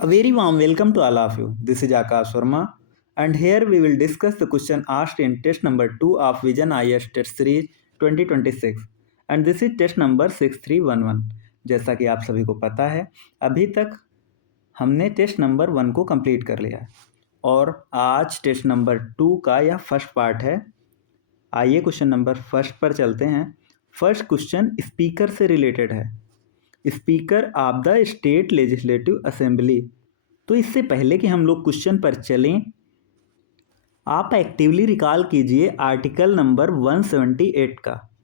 A very warm welcome to all of you. This is Akash Sharma, and here we will discuss the question asked in test number 2 of Vision IS Test Series 2026, and this is test number 6311. जैसा कि आप सभी को पता है, अभी तक हमने टेस्ट नंबर 1 को कंप्लीट कर लिया है और आज टेस्ट नंबर 2 का यह फर्स्ट पार्ट है। आइए क्वेश्चन नंबर फर्स्ट पर चलते हैं। फर्स्ट क्वेश्चन स्पीकर से रिलेटेड है। Speaker of the state legislative assembly. तो इससे पहले कि हम लोग क्वेश्चन पर चलें, आप एक्टिवली रिकॉल कीजिए आर्टिकल नंबर 178 का।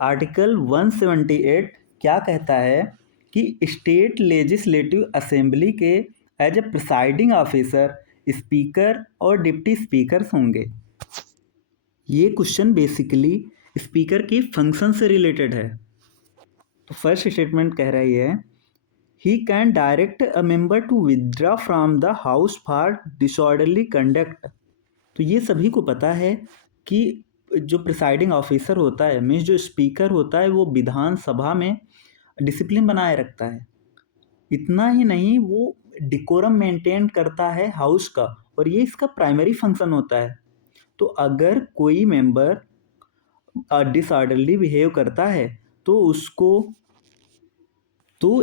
आर्टिकल 178 क्या कहता है कि स्टेट लेजिस्लेटिव असेंबली के as a presiding officer speaker और डिप्टी स्पीकर्स होंगे। ये क्वेश्चन बेसिकली स्पीकर की फंक्शन से रिलेटेड है। तो फर्स्ट स्टेटमेंट कह रही है he can direct a member to withdraw from the house for disorderly conduct. तो ये सभी को पता है कि जो प्रिसाइडिंग ऑफिसर होता है, मीन्स जो स्पीकर होता है, वो विधानसभा में डिसिप्लिन बनाए रखता है। इतना ही नहीं, वो डिकोरम मेंटेन करता है हाउस का, और ये इसका प्राइमरी फंक्शन होता है। तो अगर कोई मेंबर डिसऑर्डरली बिहेव करता है तो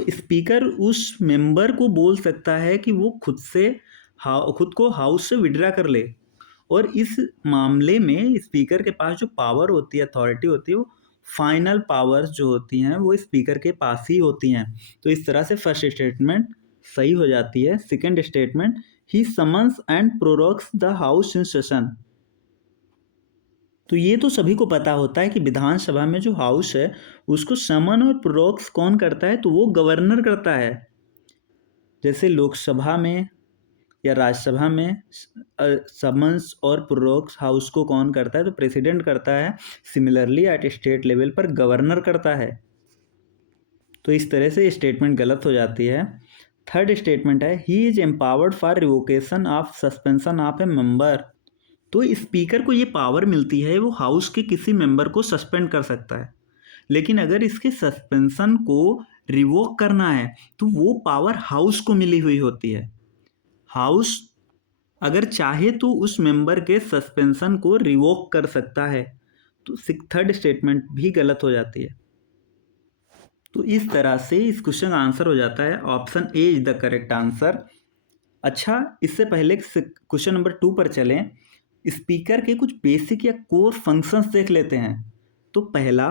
स्पीकर उस मेंबर को बोल सकता है कि वो खुद को हाउस से विड्रा कर ले। और इस मामले में स्पीकर के पास जो पावर होती है, अथॉरिटी होती है, वो फाइनल पावर्स जो होती हैं वो स्पीकर के पास ही होती हैं। तो इस तरह से फर्स्ट स्टेटमेंट सही हो जाती है। सेकंड स्टेटमेंट ही summons and prorogues the house in session. तो ये तो सभी को पता होता है कि विधानसभा में जो हाउस है उसको समन और प्रोरोग्स कौन करता है, तो वो गवर्नर करता है। जैसे लोकसभा में या राज्यसभा में समन्स और प्रोरोग्स हाउस को कौन करता है, तो प्रेसिडेंट करता है। सिमिलरली एट स्टेट लेवल पर गवर्नर करता है। तो इस तरह से स्टेटमेंट गलत हो जाती है। थर्ड स्टेटमेंट है he is empowered for revocation of suspension of A member. तो स्पीकर को ये पावर मिलती है, वो हाउस के किसी मेंबर को सस्पेंड कर सकता है, लेकिन अगर इसके सस्पेंशन को रिवोक करना है तो वो पावर हाउस को मिली हुई होती है। हाउस अगर चाहे तो उस मेंबर के सस्पेंशन को रिवोक कर सकता है। तो थर्ड स्टेटमेंट भी गलत हो जाती है। तो इस तरह से इस क्वेश्चन का आंसर हो जाता है option A is the correct answer. अच्छा, इससे पहले क्वेश्चन नंबर 2 पर चलें। स्पीकर के कुछ बेसिक या कोर फंक्शंस देख लेते हैं। तो पहला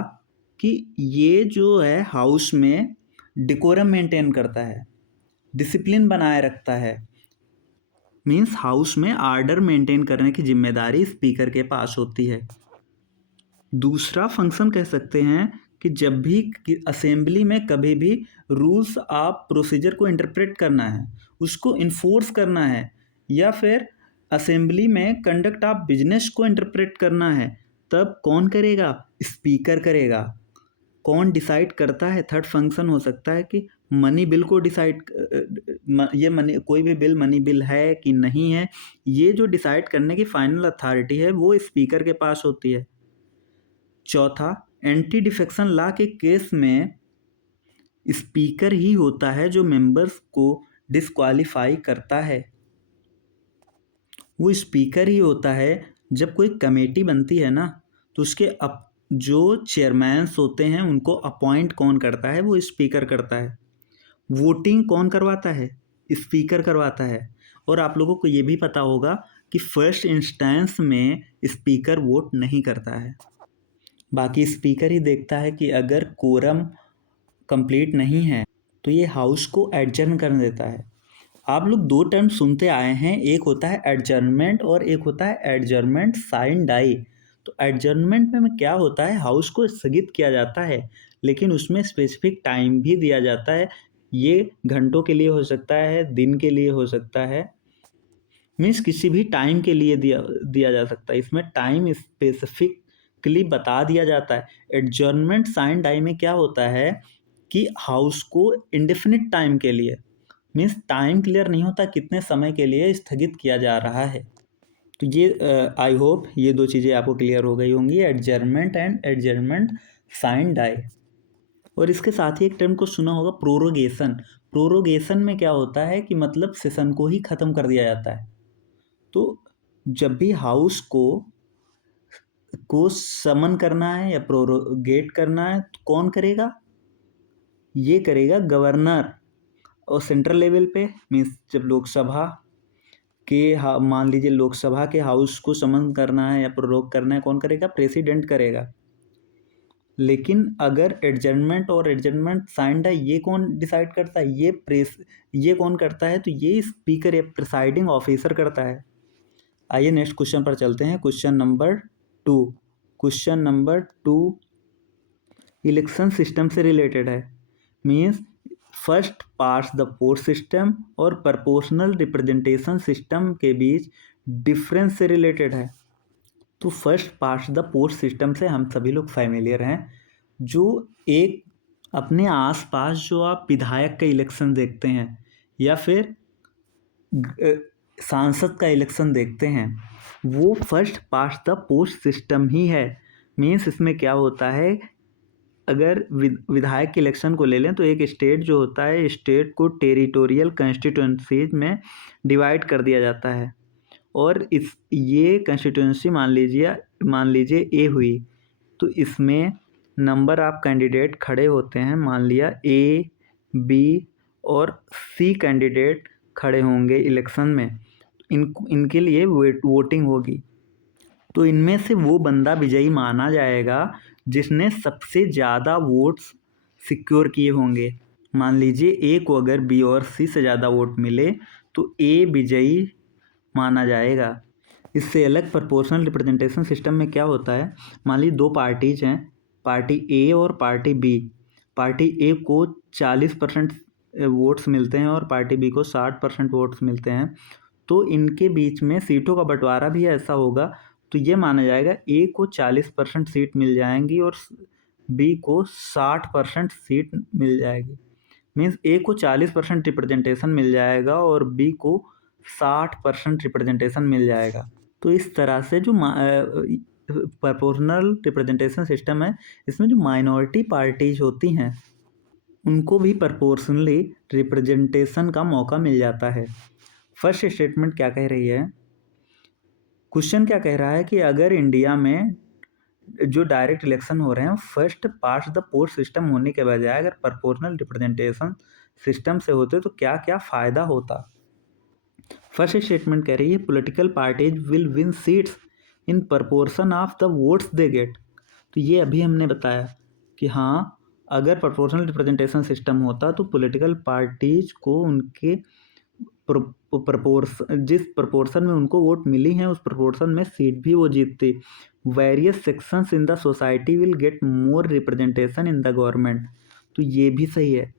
कि ये जो है हाउस में डिकोरम मेंटेन करता है, डिसिप्लिन बनाए रखता है। मीन्स हाउस में आर्डर मेंटेन करने की जिम्मेदारी स्पीकर के पास होती है। दूसरा फंक्शन कह सकते हैं कि जब भी असेंबली में कभी भी रूल्स ऑफ प्रोसीजर को इंटरप्रेट करना है, उसको इन्फोर्स करना है, या फिर असेंबली में कंडक्ट ऑफ बिजनेस को इंटरप्रेट करना है, तब कौन करेगा? स्पीकर करेगा। कौन डिसाइड करता है? थर्ड फंक्शन हो सकता है कि मनी बिल को डिसाइड, ये मनी, कोई भी बिल मनी बिल है कि नहीं है, ये जो डिसाइड करने की फाइनल अथॉरिटी है वो स्पीकर के पास होती है। चौथा, एंटी डिफेक्शन लॉ के केस में स्पीकर ही होता है जो मेंबर्स को डिस्क्वालीफाई करता है। वो स्पीकर ही होता है जब कोई कमेटी बनती है ना, तो उसके जो चेयरमैन्स होते हैं उनको अपॉइंट कौन करता है? वो स्पीकर करता है। वोटिंग कौन करवाता है? स्पीकर करवाता है। और आप लोगों को ये भी पता होगा कि फर्स्ट इंस्टेंस में स्पीकर वोट नहीं करता है, बाकी स्पीकर ही देखता है कि अगर कोरम कंप्लीट नहीं है तो ये हाउस को एडजर्न कर देता है। आप लोग दो टर्म सुनते आए हैं, एक होता है एडजर्नमेंट और एक होता है एडजर्नमेंट साइन डाई। तो एडजर्नमेंट में क्या होता है? हाउस को स्थगित किया जाता है, लेकिन उसमें स्पेसिफिक टाइम भी दिया जाता है। ये घंटों के लिए हो सकता है, दिन के लिए हो सकता है, मीन्स किसी भी टाइम के लिए दिया जा सकता है। इसमें टाइम स्पेसिफिकली बता दिया जाता है। एडजर्नमेंट साइन डाई में क्या होता है कि हाउस को इंडेफिनिट टाइम के लिए, मीन्स टाइम क्लियर नहीं होता कितने समय के लिए स्थगित किया जा रहा है। तो ये आई होप ये दो चीज़ें आपको क्लियर हो गई होंगी, adjournment and adjournment sine die. और इसके साथ ही एक टर्म को सुना होगा, प्रोरोगेशन। प्रोरोगेशन में क्या होता है कि मतलब सेशन को ही ख़त्म कर दिया जाता है। तो जब भी हाउस को समन करना है या प्रोरोगेट करना है तो कौन करेगा? ये करेगा गवर्नर। और सेंट्रल लेवल पे मीन्स जब लोकसभा के मान लीजिए लोकसभा के हाउस को समन करना है या प्रोरोग करना है, कौन करेगा? प्रेसिडेंट करेगा। लेकिन अगर एडजर्नमेंट और एडजर्नमेंट साइंड है, ये कौन डिसाइड करता है? ये कौन करता है? तो ये स्पीकर या प्रिसाइडिंग ऑफिसर करता है। आइए नेक्स्ट क्वेश्चन पर चलते हैं। Question number two election system से रिलेटेड है। Means first past the post system और प्रोपोर्शनल रिप्रेजेंटेशन सिस्टम के बीच डिफरेंस से रिलेटेड है। तो first past the post system से हम सभी लोग फैमिलियर हैं। जो एक अपने आसपास जो आप विधायक का इलेक्शन देखते हैं या फिर सांसद का इलेक्शन देखते हैं, वो first past the post system ही है। मीन्स इसमें क्या होता है, अगर विधायक के इलेक्शन को ले लें तो एक स्टेट जो होता है, स्टेट को टेरिटोरियल कंस्टिट्यूंसीज में डिवाइड कर दिया जाता है। और ये कंस्टिट्यूंसी मान लीजिए ए हुई, तो इसमें नंबर ऑफ कैंडिडेट खड़े होते हैं। मान लिया ए, बी और सी कैंडिडेट खड़े होंगे इलेक्शन में। इनके लिए वोटिंग होगी। तो इनमें से वो बंदा विजयी माना जाएगा जिसने सबसे ज़्यादा वोट्स सिक्योर किए होंगे। मान लीजिए ए को अगर बी और सी से ज़्यादा वोट मिले तो ए विजयी माना जाएगा। इससे अलग प्रोपोर्शनल रिप्रेजेंटेशन सिस्टम में क्या होता है, मान लीजिए दो पार्टीज हैं, पार्टी ए और पार्टी बी। पार्टी ए को 40% वोट्स मिलते हैं और पार्टी बी को 60% वोट्स मिलते हैं। तो इनके बीच में सीटों का बंटवारा भी ऐसा होगा, तो ये माना जाएगा ए को 40% सीट मिल जाएंगी और बी को 60% सीट मिल जाएगी। मीन्स ए को 40% रिप्रेजेंटेशन मिल जाएगा और बी को 60% रिप्रेजेंटेशन मिल जाएगा। तो इस तरह से जो प्रोपोर्शनल रिप्रेजेंटेशन सिस्टम है, इसमें जो माइनॉरिटी पार्टीज होती हैं उनको भी प्रोपोर्शनली रिप्रेजेंटेशन का मौका मिल जाता है। फर्स्ट स्टेटमेंट क्या कह रही है, क्वेश्चन क्या कह रहा है कि अगर इंडिया में जो डायरेक्ट इलेक्शन हो रहे हैं first past the post system होने के बजाय अगर प्रोपोर्शनल रिप्रेजेंटेशन सिस्टम से होते तो क्या क्या फ़ायदा होता। फर्स्ट स्टेटमेंट कह रही है political parties will win seats in proportion of the votes they get. तो ये अभी हमने बताया कि हाँ, अगर प्रोपोर्शनल रिप्रेजेंटेशन सिस्टम होता तो पॉलिटिकल पार्टीज को उनके जिस प्रपोर्शन में उनको वोट मिली हैं उस प्रपोर्शन में सीट भी वो जीतती। Various sections in the society will get more representation in the government. तो ये भी सही है,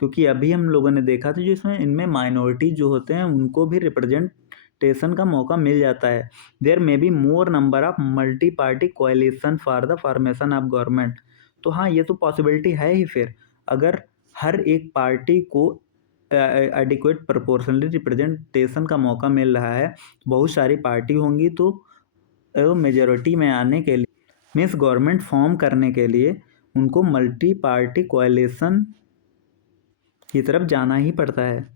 क्योंकि अभी हम लोगों ने देखा था जो इसमें इनमें माइनॉरिटी जो होते हैं उनको भी रिप्रेजेंटेशन का मौका मिल जाता है। There may be more number of multi party coalition for the formation of government. तो हाँ, ये तो पॉसिबिलिटी है ही। फिर अगर हर एक पार्टी को एडिक्वेट प्रोपोर्शनली रिप्रेजेंटेशन का मौका मिल रहा है, बहुत सारी पार्टी होंगी, तो मेजॉरिटी में आने के लिए मीन्स गवर्नमेंट फॉर्म करने के लिए उनको मल्टी पार्टी कोएलिशन की तरफ जाना ही पड़ता है।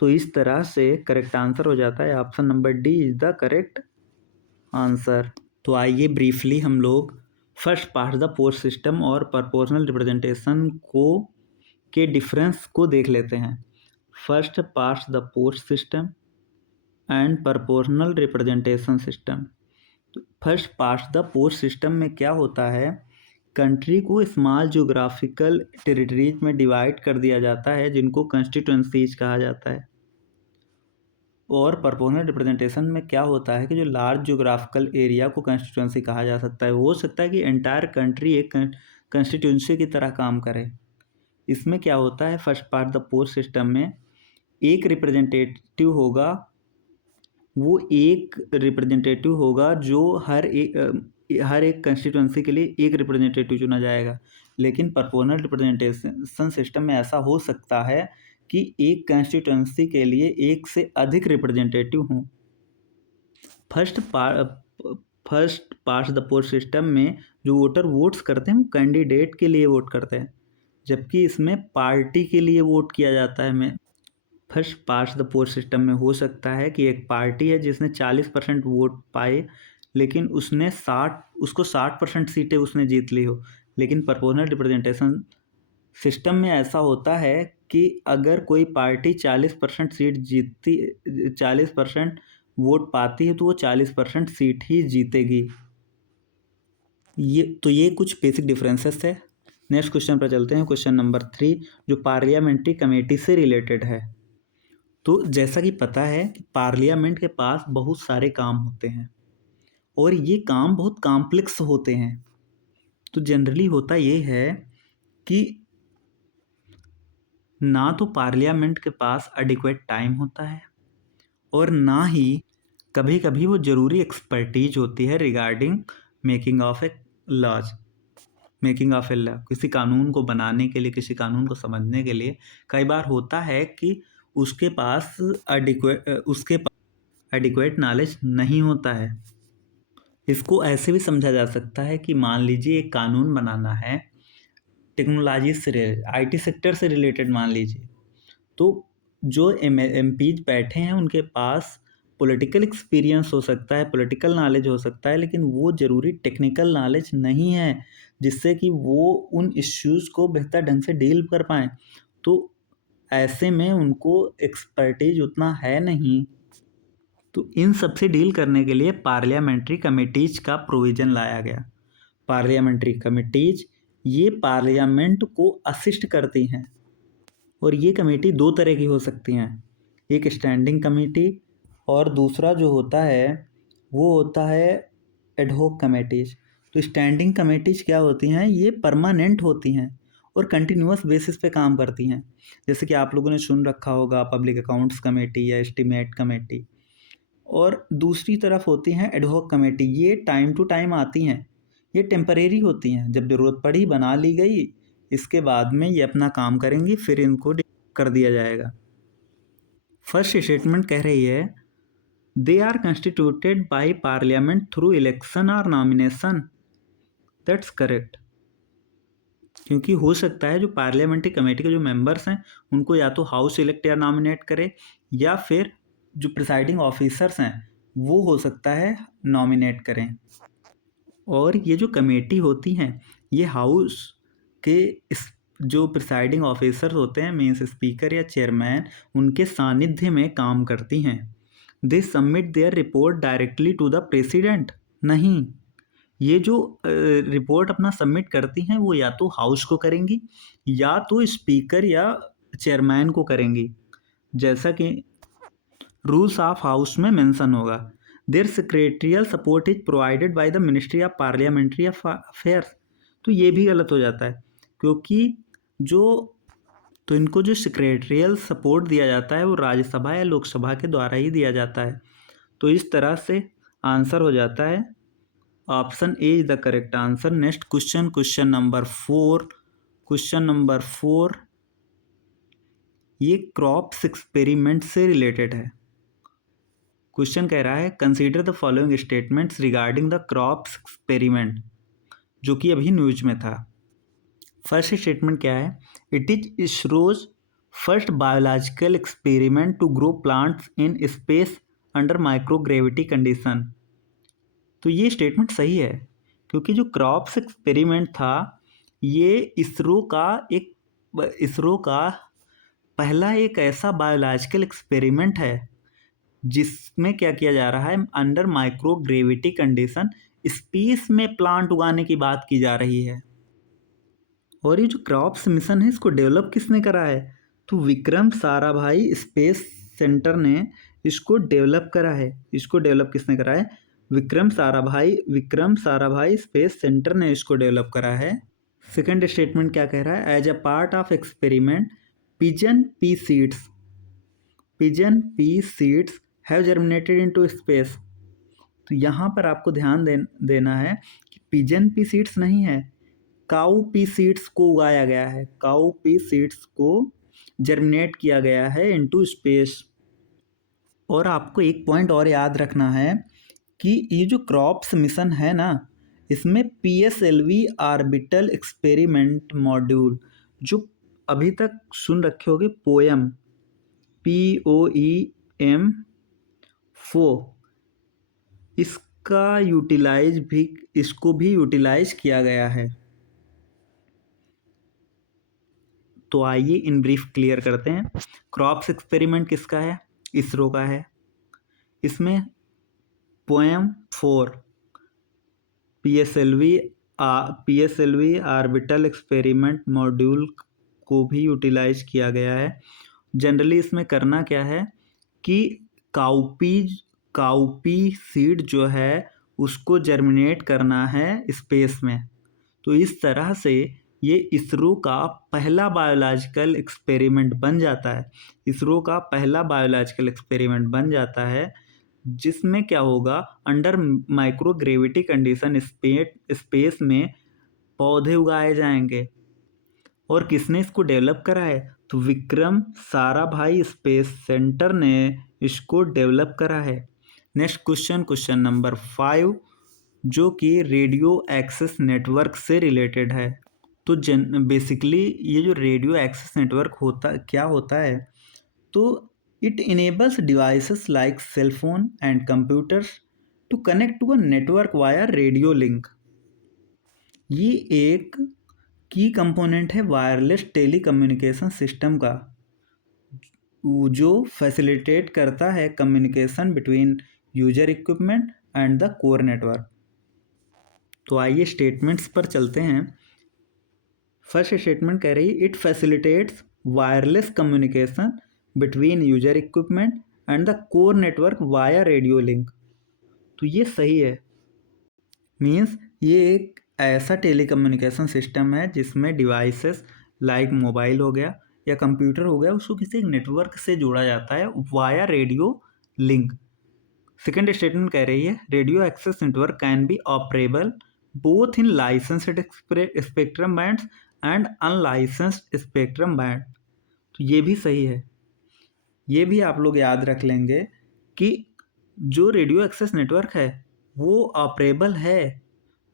तो इस तरह से करेक्ट आंसर हो जाता है option number D is the correct answer. तो आइए ब्रीफली हम लोग first past the post system और प्रोपोर्शनल रिप्रेजेंटेशन के डिफरेंस को देख लेते हैं। First past the post system and proportional representation system. First past the post system में क्या होता है, कंट्री को स्मॉल ज्योग्राफिकल टेरिटरीज में डिवाइड कर दिया जाता है जिनको कंस्टिट्यूंसीज कहा जाता है। और प्रोपोर्शनल रिप्रेजेंटेशन में क्या होता है कि जो लार्ज ज्योग्राफिकल एरिया को कंस्टिट्यूंसी कहा जा सकता है। हो सकता है कि एंटायर कंट्री एक कंस्टिट्यूंसी की तरह काम करे। इसमें क्या होता है, first part the post system में एक रिप्रेजेंटेटिव होगा, वो एक रिप्रेजेंटेटिव होगा जो हर एक कंस्टिट्यूंसी के लिए एक रिप्रेजेंटेटिव चुना जाएगा। लेकिन प्रोपोर्शनल रिप्रेजेंटेशन सिस्टम में ऐसा हो सकता है कि एक कंस्टिट्यूंसी के लिए एक से अधिक रिप्रेजेंटेटिव हों। First past the post system में जो वोटर वोट्स करते हैं वो कैंडिडेट के लिए वोट करते हैं। जबकि इसमें पार्टी के लिए वोट किया जाता है। मैं first past the post system में हो सकता है कि एक पार्टी है जिसने 40% वोट पाए, लेकिन उसको 60% सीटें उसने जीत ली हो। लेकिन प्रोपोर्शनल रिप्रेजेंटेशन सिस्टम में ऐसा होता है कि अगर कोई पार्टी 40% सीट जीतती 40% वोट पाती है तो वो 40% सीट ही जीतेगी। ये कुछ बेसिक डिफरेंसेस है। नेक्स्ट क्वेश्चन पर चलते हैं, क्वेश्चन नंबर 3, जो पार्लियामेंट्री कमेटी से रिलेटेड है। तो जैसा कि पता है कि पार्लियामेंट के पास बहुत सारे काम होते हैं और ये काम बहुत कॉम्प्लेक्स होते हैं। तो जनरली होता ये है कि ना तो पार्लियामेंट के पास एडिक्वेट टाइम होता है और ना ही कभी कभी वो ज़रूरी एक्सपर्टीज होती है regarding making of a laws making of a law. किसी कानून को बनाने के लिए, किसी कानून को समझने के लिए कई बार होता है कि उसके पास एडिक्वेट नॉलेज नहीं होता है। इसको ऐसे भी समझा जा सकता है कि मान लीजिए एक कानून बनाना है टेक्नोलॉजी से रिलेटेड, आईटी सेक्टर से रिलेटेड मान लीजिए, तो जो एमपीज बैठे हैं उनके पास पॉलिटिकल एक्सपीरियंस हो सकता है, पॉलिटिकल नॉलेज हो सकता है, लेकिन वो ज़रूरी टेक्निकल नॉलेज नहीं है जिससे कि वो उन इश्यूज़ को बेहतर ढंग से डील कर पाएँ। तो ऐसे में उनको एक्सपर्टीज उतना है नहीं। तो इन सब से डील करने के लिए पार्लियामेंट्री कमेटीज का प्रोविज़न लाया गया। पार्लियामेंट्री कमेटीज ये पार्लियामेंट को असिस्ट करती हैं और ये कमेटी दो तरह की हो सकती हैं, एक स्टैंडिंग कमेटी और दूसरा जो होता है वो होता है एडहॉक कमेटीज। तो स्टैंडिंग कमेटीज क्या होती हैं, ये परमानेंट होती हैं और कंटिन्यूअस बेसिस पे काम करती हैं। जैसे कि आप लोगों ने सुन रखा होगा पब्लिक अकाउंट्स कमेटी या एस्टीमेट कमेटी। और दूसरी तरफ होती हैं एडहॉक कमेटी, ये टाइम टू टाइम आती हैं, ये टेम्परेरी होती हैं, जब ज़रूरत पड़ी बना ली गई, इसके बाद में ये अपना काम करेंगी, फिर इनको कर दिया जाएगा। फर्स्ट स्टेटमेंट कह रही है they are constituted by parliament through election और नॉमिनेशन। दैट्स करेक्ट, क्योंकि हो सकता है जो पार्लियामेंट्री कमेटी के जो मेंबर्स हैं उनको या तो हाउस इलेक्ट या नॉमिनेट करे, या फिर जो प्रिसाइडिंग ऑफिसर्स हैं वो हो सकता है नॉमिनेट करें। और ये जो कमेटी होती हैं ये हाउस के जो प्रिसाइडिंग ऑफिसर होते हैं, मीन्स स्पीकर या चेयरमैन, उनके सानिध्य में काम करती हैं। They submit their report directly to the president. नहीं, ये जो रिपोर्ट अपना सबमिट करती हैं वो या तो हाउस को करेंगी या तो स्पीकर या चेयरमैन को करेंगी, जैसा कि रूल्स ऑफ हाउस में मेंशन होगा। Their secretarial support is provided by the ministry of parliamentary affairs. तो ये भी गलत हो जाता है, क्योंकि इनको जो सेक्रेटरियल सपोर्ट दिया जाता है वो राज्यसभा या लोकसभा के द्वारा ही दिया जाता है। तो इस तरह से आंसर हो जाता है option A is the correct answer. Next question, question number 4 ये क्रॉप्स एक्सपेरिमेंट से रिलेटेड है। क्वेश्चन कह रहा है consider the following statements regarding the crops experiment, जो कि अभी न्यूज में था। फर्स्ट स्टेटमेंट क्या है, it is ISRO's first biological experiment to grow plants in space under microgravity condition. तो ये स्टेटमेंट सही है, क्योंकि जो क्रॉप्स एक्सपेरिमेंट था ये इसरो का पहला एक ऐसा बायोलॉजिकल एक्सपेरिमेंट है जिसमें क्या किया जा रहा है, अंडर माइक्रोग्रेविटी कंडीशन स्पेस में प्लांट उगाने की बात की जा रही है। और ये जो क्रॉप्स मिशन है इसको डेवलप किसने करा है, तो विक्रम साराभाई स्पेस सेंटर ने इसको डेवलप करा है। इसको डेवलप किसने करा है, विक्रम साराभाई स्पेस सेंटर ने इसको डेवलप करा है। सेकंड स्टेटमेंट क्या कह रहा है, as a part of experiment pigeon pea seeds have germinated into space. तो यहाँ पर आपको ध्यान देना है कि पिजन पी सीड्स नहीं है, काऊ पी सीड्स को उगाया गया है, काऊ पी सीड्स को जर्मिनेट किया गया है इनटू स्पेस। और आपको एक पॉइंट और याद रखना है कि ये जो क्रॉप्स मिशन है ना, इसमें PSLV ऑर्बिटल एक्सपेरिमेंट मॉड्यूल जो अभी तक सुन रखे होगे पोएम, POEM 4, इसको भी यूटिलाइज किया गया है। तो आइए इन ब्रीफ क्लियर करते हैं। क्रॉप्स एक्सपेरिमेंट किसका है? इसरो का है। इसमें poem 4 PSLV orbital experiment module को भी यूटिलाइज किया गया है। जनरली इसमें करना क्या है कि काउपी सीड जो है उसको जर्मिनेट करना है स्पेस में। तो इस तरह से ये इसरो का पहला बायोलॉजिकल एक्सपेरिमेंट बन जाता है। इसरो का पहला बायोलॉजिकल एक्सपेरिमेंट बन जाता है जिसमें क्या होगा, अंडर माइक्रोग्रेविटी कंडीशन स्पेस में पौधे उगाए जाएंगे। और किसने इसको डेवलप करा है? तो विक्रम साराभाई स्पेस सेंटर ने इसको डेवलप करा है। नेक्स्ट क्वेश्चन नंबर 5, जो कि रेडियो एक्सेस नेटवर्क से रिलेटेड है। तो बेसिकली ये जो रेडियो एक्सेस नेटवर्क क्या होता है, तो it enables devices like cell phone and computers to connect to a network via radio link. ये एक की कंपोनेंट है वायरलेस टेलीकम्युनिकेशन सिस्टम का, जो फैसिलिटेट करता है communication between user equipment and the core network. तो आइए स्टेटमेंट्स पर चलते हैं। फर्स्ट स्टेटमेंट कह रही है it facilitates wireless communication between user equipment and the core network via radio link. तो ये सही है। मीन्स ये एक ऐसा टेलीकम्युनिकेशन सिस्टम है जिसमें डिवाइसेस लाइक मोबाइल हो गया या कंप्यूटर हो गया, उसको किसी एक नेटवर्क से जोड़ा जाता है via radio link. Second statement कह रही है radio access network can be operable both in licensed spectrum bands and unlicensed spectrum band. तो ये भी सही है। ये भी आप लोग याद रख लेंगे कि जो रेडियो एक्सेस नेटवर्क है वो ऑपरेबल है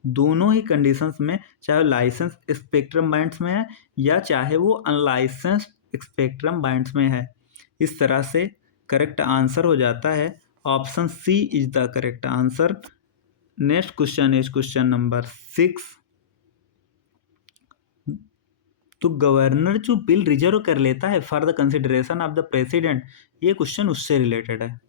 दोनों ही कंडीशंस में, चाहे लाइसेंस स्पेक्ट्रम बैंड्स में है या चाहे वो अनलाइसेंस्ड स्पेक्ट्रम बैंड्स में है। इस तरह से करेक्ट आंसर हो जाता है option C is the correct answer. Next question is question number 6। तो गवर्नर जो बिल रिजर्व कर लेता है for the consideration of the president, ये क्वेश्चन उससे रिलेटेड है।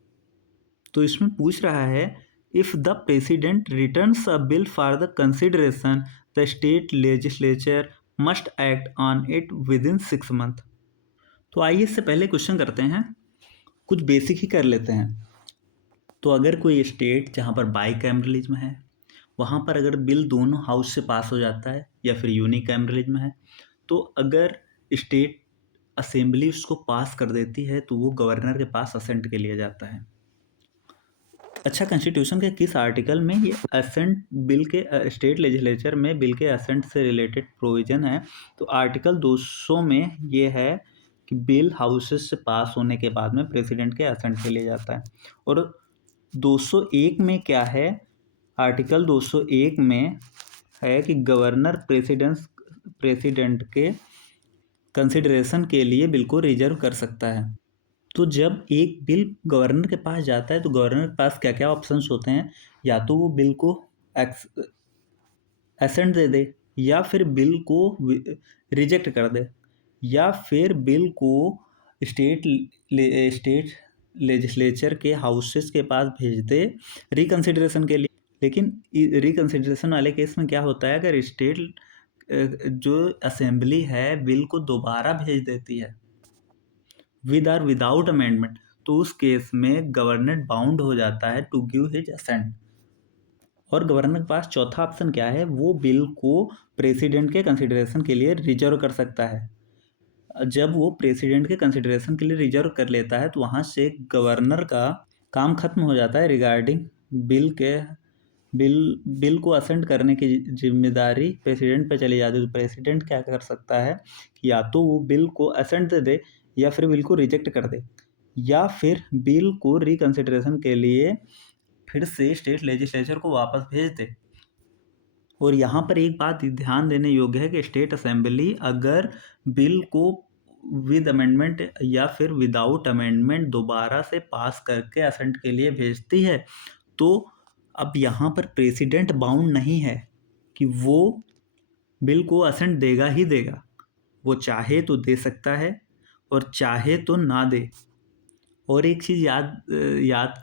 तो इसमें पूछ रहा है if the president returns a bill for the consideration the state legislature must act on it within 6 month. तो आइए इससे पहले क्वेश्चन करते हैं, कुछ बेसिक ही कर लेते हैं। तो अगर कोई स्टेट जहाँ पर बाईकैमरलिज्म है, वहाँ पर अगर बिल दोनों हाउस से पास हो जाता है या फिर यूनिकैमरलिज्म है, तो अगर स्टेट असेंबली उसको पास कर देती है तो वो गवर्नर के पास असेंट के लिए जाता है। अच्छा, कॉन्स्टिट्यूशन के किस आर्टिकल में ये असेंट बिल के स्टेट लेजिस्लेचर में बिल के असेंट से रिलेटेड प्रोविजन है? तो आर्टिकल 200 में ये है कि बिल हाउसेस से पास होने के बाद में प्रेसिडेंट के असेंट के लिए जाता है। और 201 में क्या है? आर्टिकल 201 में है कि गवर्नर प्रेसिडेंट के कंसिडरेशन के लिए बिल को रिजर्व कर सकता है। तो जब एक बिल गवर्नर के पास जाता है तो गवर्नर के पास क्या क्या ऑप्शंस होते हैं? या तो वो बिल को एसेंट दे दे, या फिर बिल को रिजेक्ट कर दे, या फिर बिल को स्टेट लेजिस्लेचर के हाउसेस के पास भेज दे रिकंसिडरेशन के लिए। लेकिन रिकंसिडरेशन वाले केस में क्या होता है, अगर स्टेट जो असेंबली है बिल को दोबारा भेज देती है विद और विदाउट अमेंडमेंट, तो उस केस में गवर्नर बाउंड हो जाता है टू गिव हिज असेंट। और गवर्नर के पास चौथा ऑप्शन क्या है? वो बिल को प्रेसिडेंट के कंसिडरेशन के लिए रिजर्व कर सकता है। जब वो प्रेसिडेंट के कंसिडरेशन के लिए रिजर्व कर लेता है तो वहाँ से गवर्नर का काम खत्म हो जाता है रिगार्डिंग बिल को असेंट करने की जिम्मेदारी प्रेसिडेंट पे चली जाती है। तो प्रेसिडेंट क्या कर सकता है कि या तो वो बिल को असेंट दे दे, या फिर बिल को रिजेक्ट कर दे, या फिर बिल को रिकंसिडरेशन के लिए फिर से स्टेट लेजिस्लेचर को वापस भेज दे। और यहाँ पर एक बात ध्यान देने योग्य है कि स्टेट असेंबली अगर बिल को विद अमेंडमेंट या फिर विदाउट अमेंडमेंट दोबारा से पास करके असेंट के लिए भेजती है, तो अब यहाँ पर प्रेसिडेंट बाउंड नहीं है कि वो बिल को असेंट देगा ही देगा। वो चाहे तो दे सकता है और चाहे तो ना दे। और एक चीज़ याद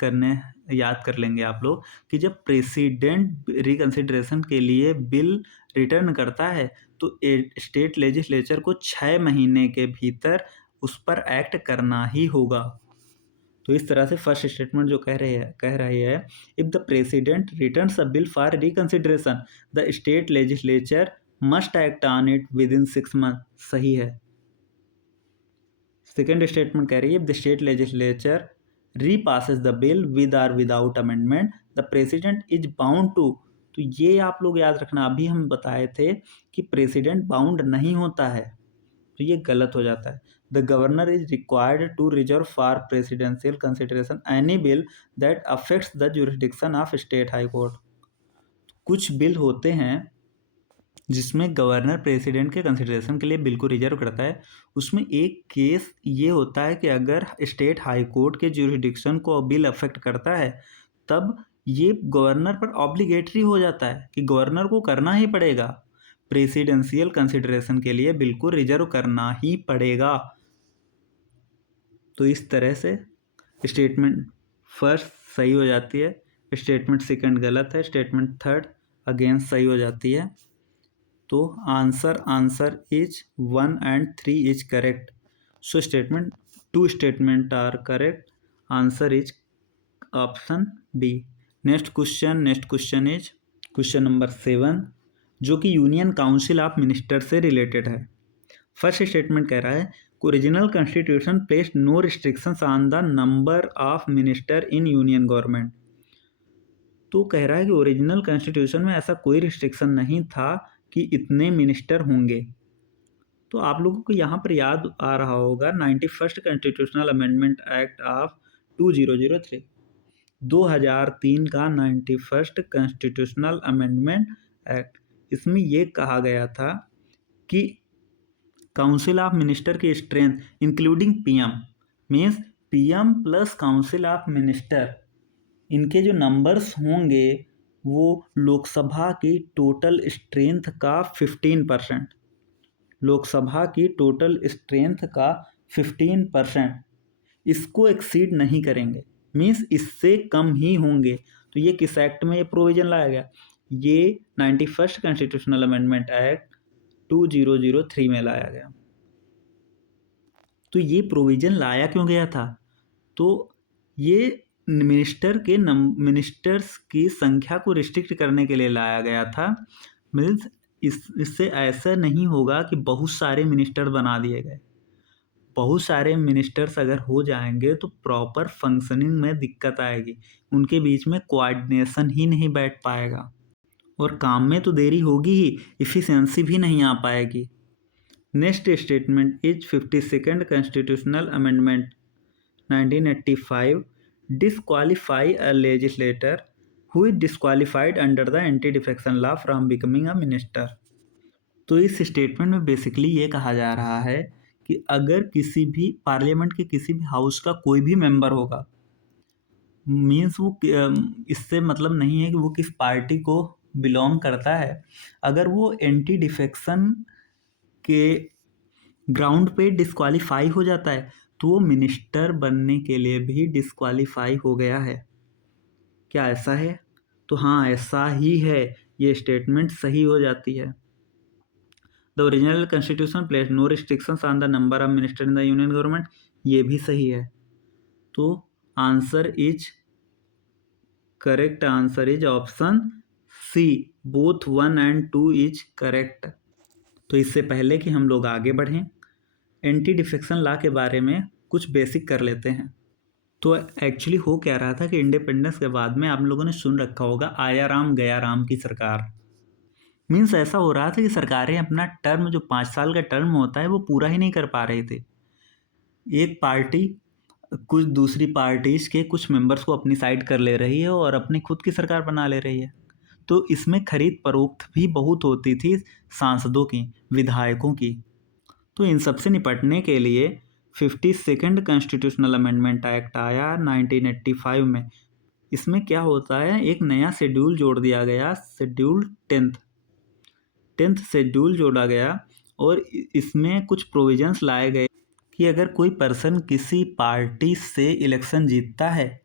कर लेंगे आप लोग कि जब प्रेसिडेंट रिकंसिडरेशन के लिए बिल रिटर्न करता है तो स्टेट लेजिस्लेचर को 6 महीने के भीतर उस पर एक्ट करना ही होगा। तो इस तरह से फर्स्ट स्टेटमेंट जो कह रही है if the president returns a bill for reconsideration the state legislature must act on it within 6 month, सही है। सेकेंड स्टेटमेंट कह रही है the state legislature repasses the bill with or without amendment the president is bound to, तो ये आप लोग याद रखना, अभी हम बताए थे कि प्रेसिडेंट बाउंड नहीं होता है, तो ये गलत हो जाता है। The governor is required to reserve for presidential consideration any bill that affects the jurisdiction of state high court. कुछ बिल होते हैं जिसमें गवर्नर प्रेसिडेंट के कंसिडरेशन के लिए बिल को रिजर्व करता है। उसमें एक केस ये होता है कि अगर स्टेट हाई कोर्ट के ज्यूरिडिक्शन को बिल अफेक्ट करता है तब ये गवर्नर पर ऑब्लिगेटरी हो जाता है कि गवर्नर को करना ही पड़ेगा, प्रेसिडेंशियल कंसिडरेशन के लिए बिल को रिजर्व करना ही पड़ेगा। तो इस तरह से स्टेटमेंट फर्स्ट सही हो जाती है, स्टेटमेंट सेकंड गलत है, स्टेटमेंट थर्ड अगेंस्ट सही हो जाती है। तो answer is 1 and 3 is correct. So statement 2 statement are correct, answer is option B. Next question is question number 7 जो कि यूनियन काउंसिल ऑफ मिनिस्टर से रिलेटेड है। फर्स्ट स्टेटमेंट कह रहा है original constitution placed no restrictions on the number of minister in union government. तो कह रहा है कि ओरिजिनल कॉन्स्टिट्यूशन में ऐसा कोई रिस्ट्रिक्शन नहीं था कि इतने मिनिस्टर होंगे। तो आप लोगों को यहाँ पर याद आ रहा होगा 91st constitutional amendment act of 2003, 2003 का 91st कॉन्स्टिट्यूशनल अमेंडमेंट एक्ट। इसमें ये कहा गया था कि काउंसिल ऑफ मिनिस्टर की strength including PM means PM plus council of minister, इनके जो नंबर्स होंगे वो लोकसभा की टोटल स्ट्रेंथ का 15%, लोकसभा की टोटल स्ट्रेंथ का 15% इसको एक्सीड नहीं करेंगे, मीन्स इससे कम ही होंगे। तो ये किस एक्ट में ये प्रोविजन लाया गया? ये 91st कॉन्स्टिट्यूशनल अमेंडमेंट एक्ट 2003 में लाया गया। तो ये प्रोविजन लाया क्यों गया था? तो ये मिनिस्टर्स की संख्या को रिस्ट्रिक्ट करने के लिए लाया गया था। मीन्स इससे ऐसा नहीं होगा कि बहुत सारे मिनिस्टर बना दिए गए। बहुत सारे मिनिस्टर्स अगर हो जाएंगे तो प्रॉपर फंक्शनिंग में दिक्कत आएगी, उनके बीच में कोऑर्डिनेशन ही नहीं बैठ पाएगा और काम में तो देरी होगी ही, इफ़िशियंसी भी नहीं आ पाएगी। Next statement is 52nd constitutional amendment 1985 disqualify a legislator who is disqualified under the anti-defection law from becoming a minister। तो इस स्टेटमेंट में बेसिकली ये कहा जा रहा है कि अगर किसी भी पार्लियामेंट के किसी भी हाउस का कोई भी मेंबर होगा, मीन्स वो इससे मतलब नहीं है कि वो किस पार्टी को बिलोंग करता है, अगर वो एंटी डिफेक्शन के ग्राउंड पे डिस्क्वालीफाई हो जाता है तो वो मिनिस्टर बनने के लिए भी डिस्क्वालीफाई हो गया है। क्या ऐसा है? तो हाँ, ऐसा ही है, ये स्टेटमेंट सही हो जाती है। The original constitution place no restrictions on the number of minister in the union government, ये भी सही है। तो answer is correct, answer is option C, both 1 and 2 is correct. तो इससे पहले कि हम लोग आगे बढ़ें, एंटी डिफेक्शन लॉ के बारे में कुछ बेसिक कर लेते हैं। तो एक्चुअली हो क्या रहा था कि इंडिपेंडेंस के बाद में आप लोगों ने सुन रखा होगा आया राम गया राम की सरकार। मीन्स ऐसा हो रहा था कि सरकारें अपना टर्म जो 5 साल का टर्म होता है वो पूरा ही नहीं कर पा रही थी। एक पार्टी कुछ दूसरी पार्टीज के कुछ मेंबर्स को अपनी साइड कर ले रही है और अपनी खुद की सरकार बना ले रही है। तो इसमें खरीद फरोख्त भी बहुत होती थी सांसदों की, विधायकों की। तो इन सब से निपटने के लिए 52nd कॉन्स्टिट्यूशनल अमेंडमेंट एक्ट आया 1985 में। इसमें क्या होता है, एक नया शेड्यूल जोड़ दिया गया, शेड्यूल 10th शेड्यूल जोड़ा गया, और इसमें कुछ प्रोविजंस लाए गए कि अगर कोई पर्सन किसी पार्टी से इलेक्शन जीतता है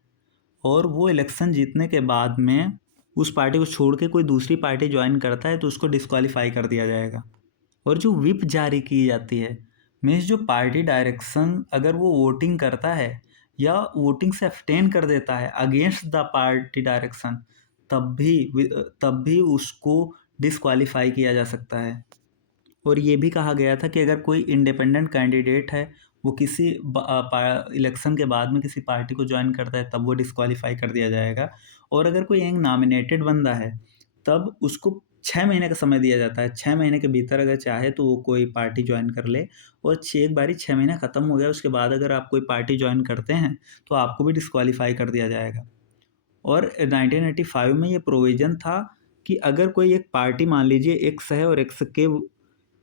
और वो इलेक्शन जीतने के बाद में उस पार्टी को छोड़ के कोई दूसरी पार्टी ज्वाइन करता है तो उसको डिस्क्वालीफाई कर दिया जाएगा। और जो व्हिप जारी की जाती है, मीन्स जो पार्टी डायरेक्शन अगर वो वोटिंग करता है या वोटिंग से अब्सटेन कर देता है अगेंस्ट द पार्टी डायरेक्शन, तब भी उसको डिस्क्वालीफाई किया जा सकता है। और ये भी कहा गया था कि अगर कोई इंडिपेंडेंट कैंडिडेट है, वो किसी इलेक्शन के बाद में किसी पार्टी को ज्वाइन करता है, तब वो डिस्क्वालीफाई कर दिया जाएगा। और अगर कोई एक नॉमिनेटेड बंदा है, तब उसको 6 महीने का समय दिया जाता है। 6 महीने के भीतर अगर चाहे तो वो कोई पार्टी ज्वाइन कर ले, और एक बारी 6 महीना ख़त्म हो गया उसके बाद अगर आप कोई पार्टी ज्वाइन करते हैं तो आपको भी डिस्क्वालीफाई कर दिया जाएगा। और 1985 में ये प्रोविज़न था कि अगर कोई एक पार्टी, मान लीजिए एक्स है और एक्स के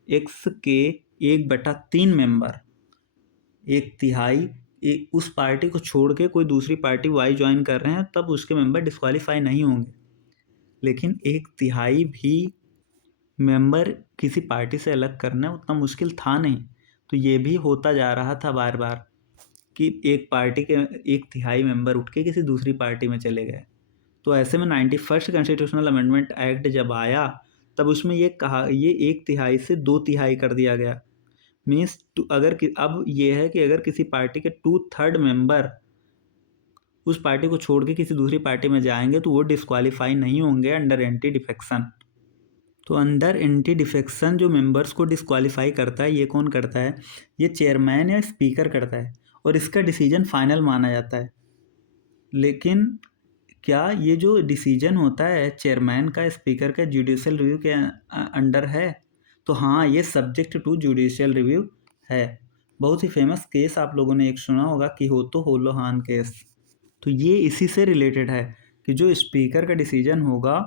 1/3 मेंबर, 1/3 उस पार्टी को छोड़ के कोई दूसरी पार्टी वाई ज्वाइन कर रहे हैं, तब उसके मेंबर डिस्क्वालीफाई नहीं होंगे। लेकिन 1/3 भी मेंबर किसी पार्टी से अलग करना उतना मुश्किल था नहीं। तो ये भी होता जा रहा था बार बार कि एक पार्टी के 1/3 मेंबर उठ के किसी दूसरी पार्टी में चले गए। तो ऐसे में 91st कॉन्स्टिट्यूशनल अमेंडमेंट एक्ट जब आया, तब उसमें ये 1/3 से 2/3 कर दिया गया। मीन्स अब ये है कि अगर किसी पार्टी के 2/3 मेंबर उस पार्टी को छोड़ के किसी दूसरी पार्टी में जाएंगे तो वो डिस्क्वालीफाई नहीं होंगे अंडर एंटी डिफेक्शन। तो अंडर एंटी डिफेक्शन जो मेंबर्स को डिस्क्वालीफाई करता है, ये कौन करता है? ये चेयरमैन या स्पीकर करता है, और इसका डिसीजन फाइनल माना जाता है। लेकिन क्या ये जो डिसीजन होता है चेयरमैन का, स्पीकर का, जुडिशियल रिव्यू के अंडर है? तो हाँ, ये सब्जेक्ट टू जुडिशियल रिव्यू है। बहुत ही फेमस केस आप लोगों ने एक सुना होगा, किहोतो होलोहान केस। तो ये इसी से रिलेटेड है कि जो स्पीकर का डिसीजन होगा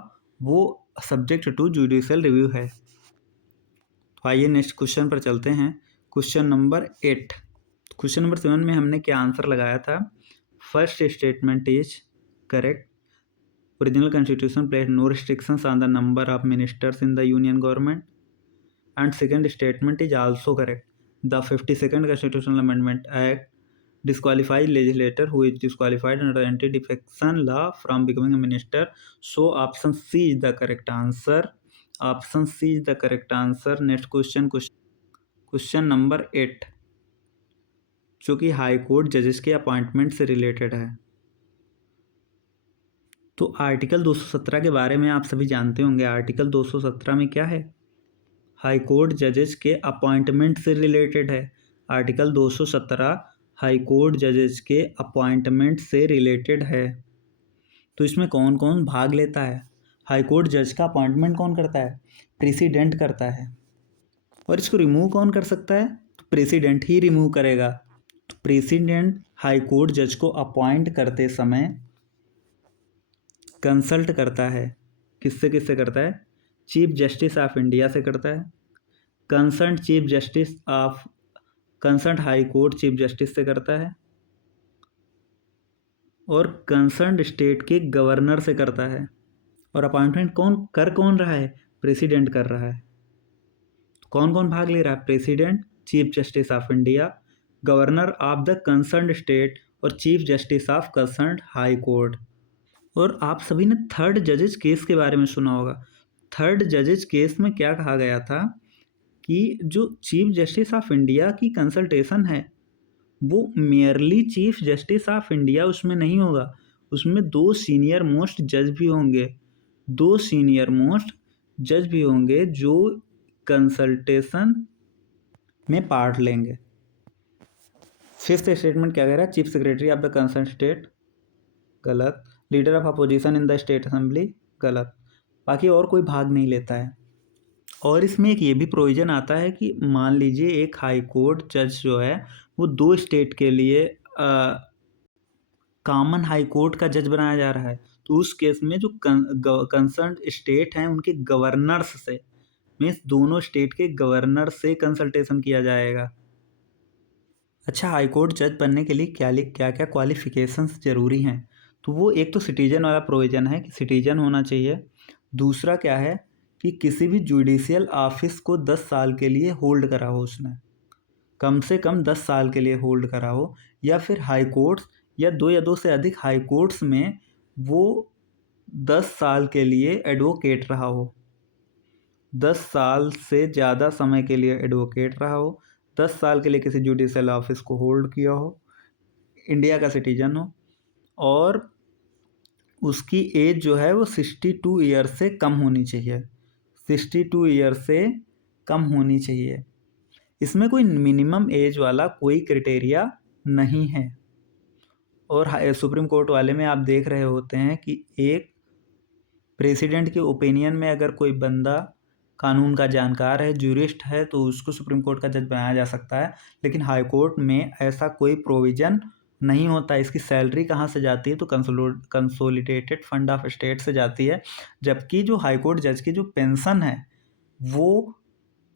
वो सब्जेक्ट टू जुडिशियल रिव्यू है। तो आइए नेक्स्ट क्वेश्चन पर चलते हैं। Question number 8। क्वेश्चन नंबर 7 में हमने क्या आंसर लगाया था? First statement is correct. Original constitution placed no restrictions on the number of ministers in the union government. And second statement is also correct. The 52nd constitutional amendment act disqualifies legislator who is disqualified under anti-defection law from becoming a minister. So option C is the correct answer. Option C is the correct answer. Next question number 8, जो कि high court जजेस के appointment से related है। तो article 217 के बारे में आप सभी जानते होंगे। आर्टिकल 217 में क्या है? हाई कोर्ट जजेस के अपॉइंटमेंट से रिलेटेड है। आर्टिकल 217 हाई कोर्ट जजेस के अपॉइंटमेंट से रिलेटेड है। तो इसमें कौन कौन भाग लेता है? हाई कोर्ट जज का अपॉइंटमेंट कौन करता है? प्रेसिडेंट करता है। और इसको रिमूव कौन कर सकता है? तो प्रेसिडेंट ही रिमूव करेगा। तो प्रेसिडेंट हाई कोर्ट जज को अपॉइंट करते समय कंसल्ट करता है। किससे किससे करता है? चीफ जस्टिस ऑफ इंडिया से करता है, concern high court chief justice से करता है, और कंसर्न स्टेट के गवर्नर से करता है। और अपॉइंटमेंट कौन रहा है? प्रेसिडेंट कर रहा है। कौन कौन भाग ले रहा है? President, chief justice of India, governor of the concern state और chief justice of concern high court. और आप सभी ने थर्ड जजेस केस के बारे में सुना होगा। थर्ड जजेस केस में क्या कहा गया था कि जो चीफ जस्टिस ऑफ इंडिया की कंसल्टेशन है वो merely chief justice of India उसमें नहीं होगा, उसमें 2 सीनियर मोस्ट जज भी होंगे। 2 सीनियर मोस्ट जज भी होंगे जो कंसल्टेशन में पार्ट लेंगे। फिफ्थ स्टेटमेंट क्या कह रहा है? Chief secretary of the concern state, गलत। Leader of opposition in the state assembly, गलत। बाकी और कोई भाग नहीं लेता है। और इसमें एक ये भी प्रोविज़न आता है कि मान लीजिए एक हाई कोर्ट जज जो है वो 2 स्टेट के लिए कॉमन हाई कोर्ट का जज बनाया जा रहा है, तो उस केस में जो कंसर्न स्टेट हैं उनके गवर्नर्स से, मीन्स दोनों स्टेट के गवर्नर से कंसल्टेशन किया जाएगा। अच्छा, हाई कोर्ट जज बनने के लिए क्या क्या क्वालिफिकेशंस ज़रूरी हैं? तो वो एक तो सिटीजन वाला प्रोविज़न है कि सिटीजन होना चाहिए। दूसरा क्या है कि किसी भी जुडिशियल ऑफिस को 10 साल के लिए होल्ड करा हो उसने, कम से कम 10 साल के लिए होल्ड करा हो, या फिर हाई कोर्ट्स या दो से अधिक हाई कोर्ट्स में वो 10 साल के लिए एडवोकेट रहा हो, 10 साल से ज़्यादा समय के लिए एडवोकेट रहा हो, 10 साल के लिए किसी जुडिशियल ऑफिस को होल्ड किया हो, इंडिया का सिटीजन हो, और उसकी एज जो है वो 62 ईयर से कम होनी चाहिए, 62 ईयर से कम होनी चाहिए। इसमें कोई मिनिमम एज वाला कोई क्राइटेरिया नहीं है। और सुप्रीम कोर्ट वाले में आप देख रहे होते हैं कि एक प्रेसिडेंट के ओपिनियन में अगर कोई बंदा कानून का जानकार है, ज्यूरिस्ट है, तो उसको सुप्रीम कोर्ट का जज बनाया जा सकता है। लेकिन हाई कोर्ट में ऐसा कोई प्रोविज़न नहीं होता। इसकी सैलरी कहाँ से जाती है? तो कंसोलिडेटेड फंड ऑफ स्टेट से जाती है, जबकि जो हाई कोर्ट जज की जो पेंशन है वो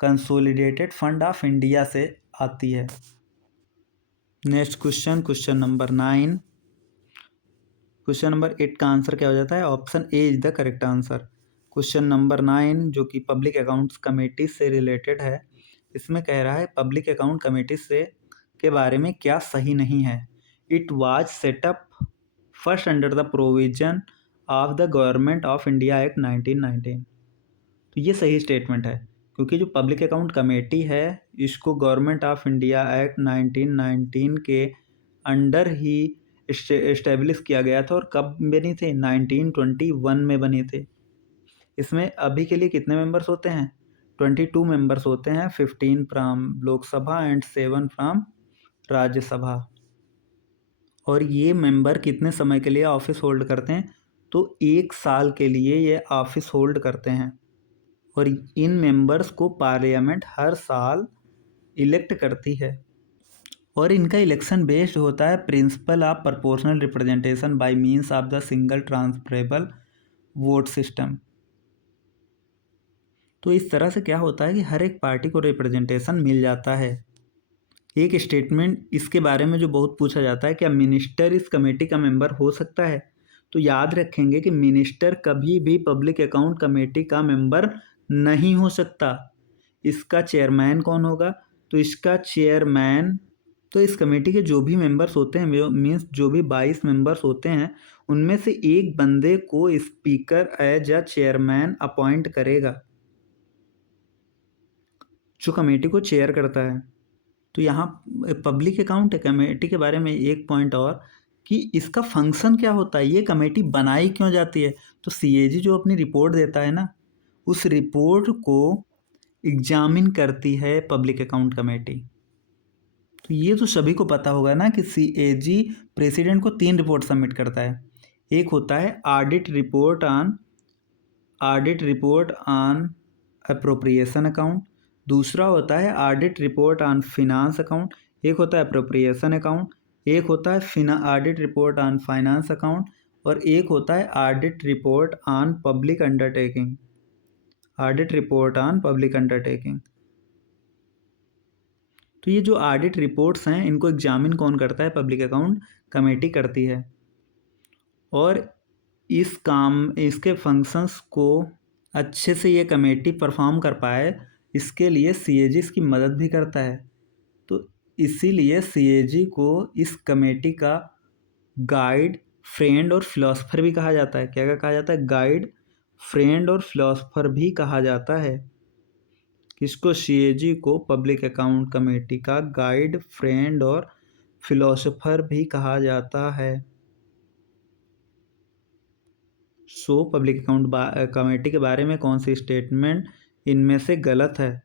कंसोलिडेटेड फंड ऑफ इंडिया से आती है। Next question number 9। Question number 8 का आंसर क्या हो जाता है? Option A is the correct answer. Question number 9 जो कि पब्लिक अकाउंट्स कमेटी से रिलेटेड है, इसमें कह रहा है पब्लिक अकाउंट कमेटी से के बारे में क्या सही नहीं है? It was setup first under the provision of the government of India act 1919। तो ये सही स्टेटमेंट है, क्योंकि जो पब्लिक अकाउंट कमेटी है इसको गवर्नमेंट ऑफ इंडिया एक्ट 1919 के अंडर ही इस्टेब्लिश किया गया था। और कब बनी थी? 1921 में बनी थी। इसमें अभी के लिए कितने मेंबर्स होते हैं? 22 मेंबर्स होते हैं, 15 from Lok Sabha and 7 from Rajya Sabha. और ये मेंबर कितने समय के लिए ऑफिस होल्ड करते हैं? तो 1 साल के लिए ये ऑफिस होल्ड करते हैं। और इन मेंबर्स को पार्लियामेंट हर साल इलेक्ट करती है, और इनका इलेक्शन बेस्ड होता है principle of proportional representation by means of the single transferable vote system. तो इस तरह से क्या होता है कि हर एक पार्टी को रिप्रेजेंटेशन मिल जाता है। एक स्टेटमेंट इसके बारे में जो बहुत पूछा जाता है, क्या मिनिस्टर इस कमेटी का मेंबर हो सकता है? तो याद रखेंगे कि मिनिस्टर कभी भी पब्लिक अकाउंट कमेटी का मेंबर नहीं हो सकता। इसका चेयरमैन कौन होगा? तो इसका चेयरमैन, तो इस कमेटी के जो भी मेंबर्स होते हैं, मीन्स जो भी 22 मेंबर्स होते हैं, उनमें से एक बंदे को speaker as a chairman appoint करेगा, जो कमेटी को चेयर करता है। तो यहाँ पब्लिक अकाउंट कमेटी के बारे में एक पॉइंट और, कि इसका फंक्शन क्या होता है, ये कमेटी बनाई क्यों जाती है? तो सीएजी जो अपनी रिपोर्ट देता है ना, उस रिपोर्ट को एग्जामिन करती है पब्लिक अकाउंट कमेटी। तो ये तो सभी को पता होगा ना कि सीएजी प्रेसिडेंट को 3 रिपोर्ट सबमिट करता है। एक होता है audit report on appropriation account, दूसरा होता है audit report on finance account, एक होता है अप्रोप्रिएशन अकाउंट, एक होता है audit report on finance account, और एक होता है audit report on public undertaking. तो ये जो ऑडिट रिपोर्ट्स हैं इनको एग्जामिन कौन करता है? पब्लिक अकाउंट कमेटी करती है। और इसके फंक्शंस को अच्छे से ये कमेटी परफॉर्म कर पाए, इसके लिए सीएजी इसकी मदद भी करता है। तो इसीलिए सीएजी को इस कमेटी का गाइड, फ्रेंड और फिलोसफर भी कहा जाता है। क्या कहा जाता है? गाइड, फ्रेंड और फिलोसफर भी कहा जाता है। किसको? सीएजी को पब्लिक अकाउंट कमेटी का गाइड, फ्रेंड और फिलोसफर भी कहा जाता है। सो पब्लिक अकाउंट कमेटी के बारे में कौन सी स्टेटमेंट इनमें से गलत है?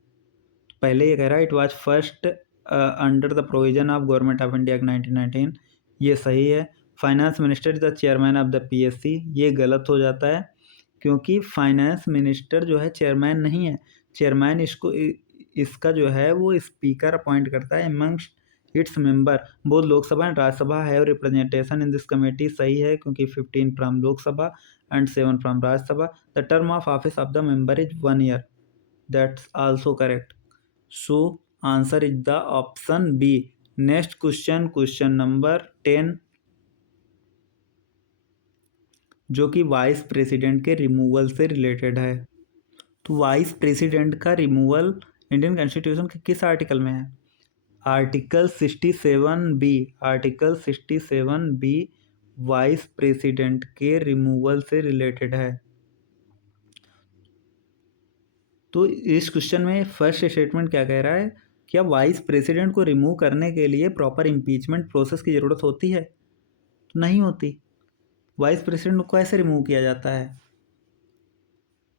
पहले ये कह रहा है it was first under the provision of government of India act 1919, ये सही है। Finance minister is the chairman of the PSC, ये गलत हो जाता है, क्योंकि फाइनेंस मिनिस्टर जो है चेयरमैन नहीं है। चेयरमैन इसका जो है वो स्पीकर अपॉइंट करता है its member both Lok Sabha and Rajya Sabha have representation in this committee, सही है क्योंकि 15 from Lok Sabha and 7 from Rajya Sabha. The term of office of the member is 1 year, that's also correct. So answer is the option B. Next question, question number 10, जो कि vice president के removal से related है। तो vice president का removal Indian constitution के किस article में है? Article 67 B. Article 67 B vice president के रिमूवल से रिलेटेड है। तो इस क्वेश्चन में फर्स्ट स्टेटमेंट क्या कह रहा है? क्या वाइस प्रेसिडेंट को रिमूव करने के लिए प्रॉपर इम्पीचमेंट प्रोसेस की ज़रूरत होती है? तो नहीं होती। वाइस प्रेसिडेंट को कैसे रिमूव किया जाता है?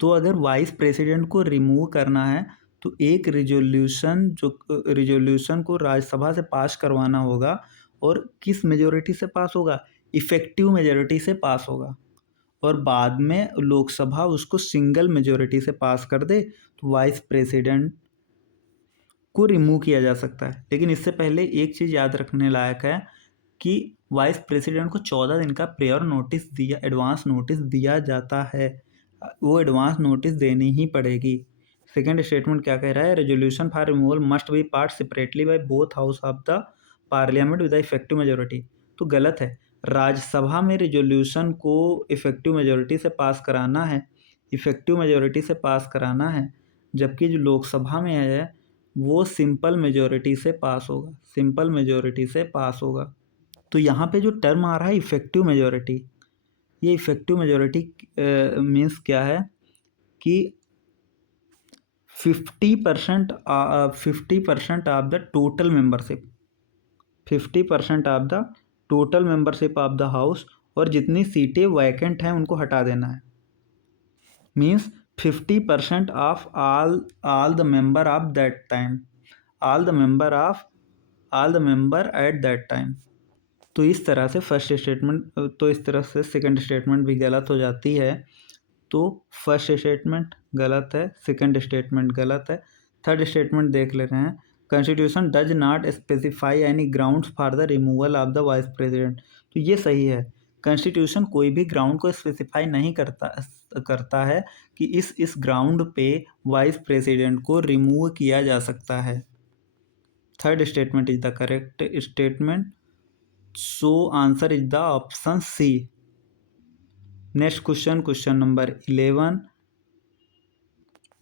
तो अगर वाइस प्रेसिडेंट को रिमूव करना है तो एक रिजोल्यूशन को राज्यसभा से पास करवाना होगा, और किस मेजोरिटी से पास होगा? इफेक्टिव मेजोरिटी से पास होगा, और बाद में लोकसभा उसको सिंगल मेजोरिटी से पास कर दे तो वाइस प्रेसिडेंट को रिमूव किया जा सकता है। लेकिन इससे पहले एक चीज़ याद रखने लायक है कि वाइस प्रेसिडेंट को 14 दिन का प्रेयर नोटिस दिया, एडवांस नोटिस दिया जाता है। वो एडवांस नोटिस देनी ही पड़ेगी। सेकेंड स्टेटमेंट क्या कह रहा है? Resolution for removal must be pass separately by both house of the parliament with effective majority. तो गलत है। राज्यसभा में रेजोल्यूशन को इफेक्टिव मेजोरिटी से पास कराना है, इफेक्टिव मेजोरिटी से पास कराना है, जबकि जो लोकसभा में है वो सिंपल मेजोरिटी से पास होगा, सिंपल मेजोरिटी से पास होगा। तो यहाँ पे जो टर्म आ रहा है इफेक्टिव मेजोरिटी, ये इफेक्टिव मेजोरिटी मीन्स क्या है कि 50% of the total membership, 50% of the total membership of the house, और जितनी सीटें वैकेंट हैं उनको हटा देना है। Means 50% of all the member of that time, all the member at that time. तो इस तरह से फर्स्ट स्टेटमेंट, तो इस तरह से सेकंड स्टेटमेंट भी गलत हो जाती है। तो फर्स्ट स्टेटमेंट गलत है, सेकंड स्टेटमेंट गलत है। थर्ड स्टेटमेंट देख ले रहे हैं। Constitution does not specify any grounds for the removal of the vice president. तो ये सही है। कॉन्स्टिट्यूशन कोई भी ग्राउंड को स्पेसिफाई नहीं करता है कि इस ग्राउंड पे वाइस प्रेसिडेंट को रिमूव किया जा सकता है। Third statement is the correct statement. So answer is the option C. Next question, question number 11,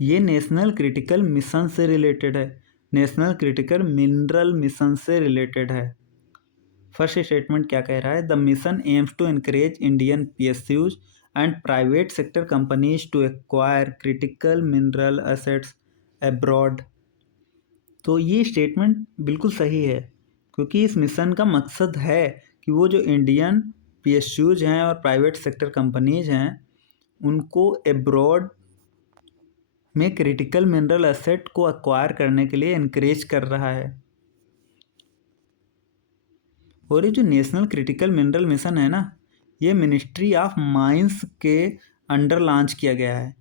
ये नेशनल क्रिटिकल मिशन से रिलेटेड है, नेशनल क्रिटिकल मिनरल मिशन से रिलेटेड है। फर्स्ट स्टेटमेंट क्या कह रहा है? The mission aims to encourage Indian PSUs and private sector companies to acquire critical mineral assets abroad. तो ये स्टेटमेंट बिल्कुल सही है, क्योंकि इस मिशन का मकसद है कि वो जो इंडियन पीएसयूज हैं और प्राइवेट सेक्टर कंपनीज हैं उनको एब्रॉड में क्रिटिकल मिनरल एसेट को एक्वायर करने के लिए इनकरेज कर रहा है। और ये जो नेशनल क्रिटिकल मिनरल मिशन है ना, ये मिनिस्ट्री ऑफ माइंस के अंडर लॉन्च किया गया है,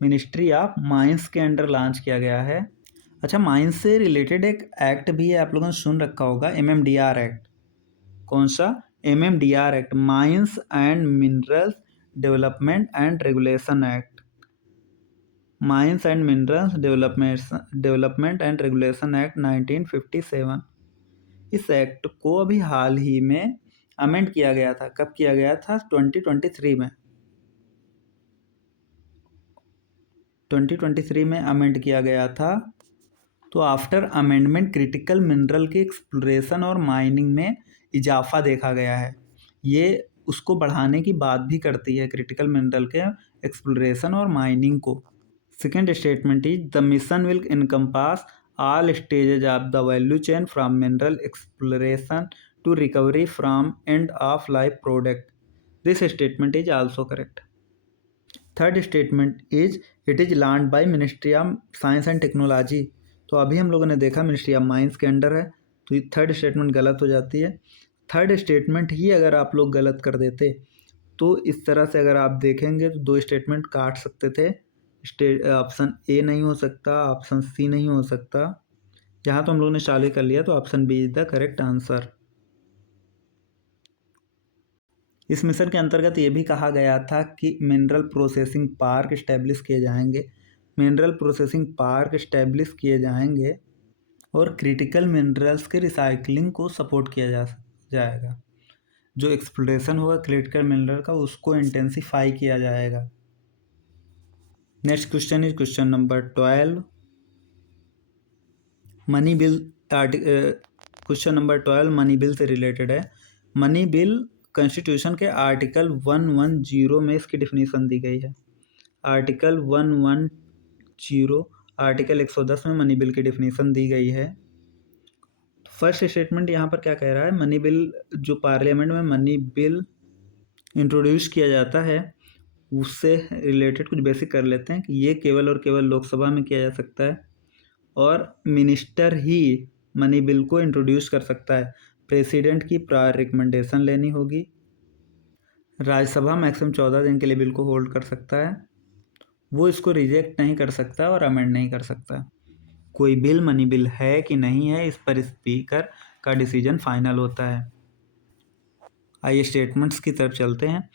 मिनिस्ट्री ऑफ माइंस के अंडर लॉन्च किया गया है। अच्छा, माइंस से रिलेटेड एक एक्ट भी है, आप लोगों ने सुन रखा होगा, एमएमडीआर एक्ट। कौन सा? MMDR act, mines and minerals development and regulation act. Mines and minerals development and regulation act 1957। इस एक्ट को अभी हाल ही में अमेंड किया गया था। कब किया गया था? 2023 में, 2023 में अमेंड किया गया था। तो आफ्टर अमेंडमेंट क्रिटिकल मिनरल के एक्सप्लोरेशन और माइनिंग में इजाफा देखा गया है। ये उसको बढ़ाने की बात भी करती है, क्रिटिकल मिनरल के एक्सप्लोरेशन और माइनिंग को। Second statement is the mission will encompass all stages of the value chain from mineral exploration to recovery from end of life product. This statement is also correct. Third statement is it is launched by Ministry of Science and Technology. तो अभी हम लोगों ने देखा ministry of mines के under है, तो ये थर्ड स्टेटमेंट गलत हो जाती है। थर्ड स्टेटमेंट ही अगर आप लोग गलत कर देते तो इस तरह से अगर आप देखेंगे तो दो स्टेटमेंट काट सकते थे। ऑप्शन ए नहीं हो सकता, ऑप्शन सी नहीं हो सकता, यहाँ तो हम लोगों ने चालू कर लिया, तो option B is the correct answer. इस मिशन के अंतर्गत ये भी कहा गया था कि मिनरल प्रोसेसिंग पार्क इस्टेब्लिश किए जाएंगे, मिनरल प्रोसेसिंग पार्क इस्टेब्लिश किए जाएंगे और क्रिटिकल मिनरल्स के रिसाइकलिंग को सपोर्ट किया जाएगा। जो एक्सप्लोरेशन होगा क्रिटिकल मिनरल का, उसको इंटेंसिफाई किया जाएगा। Next question is question number 12। Money bill question number 12 money bill से रिलेटेड है। मनी बिल कॉन्स्टिट्यूशन के आर्टिकल 110 में इसकी डिफिनीशन दी गई है। आर्टिकल 110 आर्टिकल 110 में मनी बिल की डिफिनीशन दी गई है। फर्स्ट स्टेटमेंट यहाँ पर क्या कह रहा है, मनी बिल जो पार्लियामेंट में मनी बिल इंट्रोड्यूस किया जाता है उससे रिलेटेड कुछ बेसिक कर लेते हैं कि ये केवल और केवल लोकसभा में किया जा सकता है और मिनिस्टर ही मनी बिल को इंट्रोड्यूस कर सकता है। प्रेसिडेंट की प्रायर रिकमेंडेशन लेनी होगी। राज्यसभा मैक्सिमम 14 दिन के लिए बिल को होल्ड कर सकता है। वो इसको रिजेक्ट नहीं कर सकता और अमेंड नहीं कर सकता। कोई बिल मनी बिल है कि नहीं है, इस पर स्पीकर का डिसीजन फाइनल होता है। आइए स्टेटमेंट्स की तरफ चलते हैं।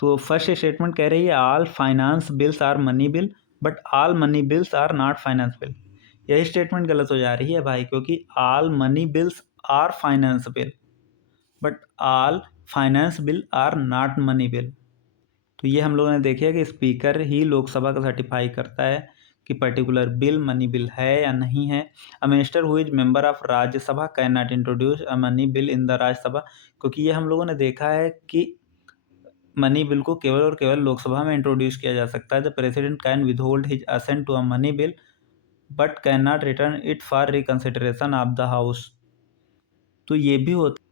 तो फर्स्ट स्टेटमेंट कह रही है all finance bills are money bill but all money bills are not finance bill. यही स्टेटमेंट गलत हो जा रही है भाई, क्योंकि all money bills are finance bill but all finance bill are not money bill. तो ये हम लोगों ने देखा कि स्पीकर ही लोकसभा का सर्टिफाई करता है कि पर्टिकुलर बिल मनी बिल है या नहीं है। A minister who is member of Rajya Sabha can not introduce a money bill in the Rajya Sabha, क्योंकि ये हम लोगों ने देखा है कि मनी बिल को केवल और केवल लोकसभा में इंट्रोड्यूस किया जा सकता है। The president can withhold his assent to a money bill but can not return it for reconsideration of the house. तो ये भी होता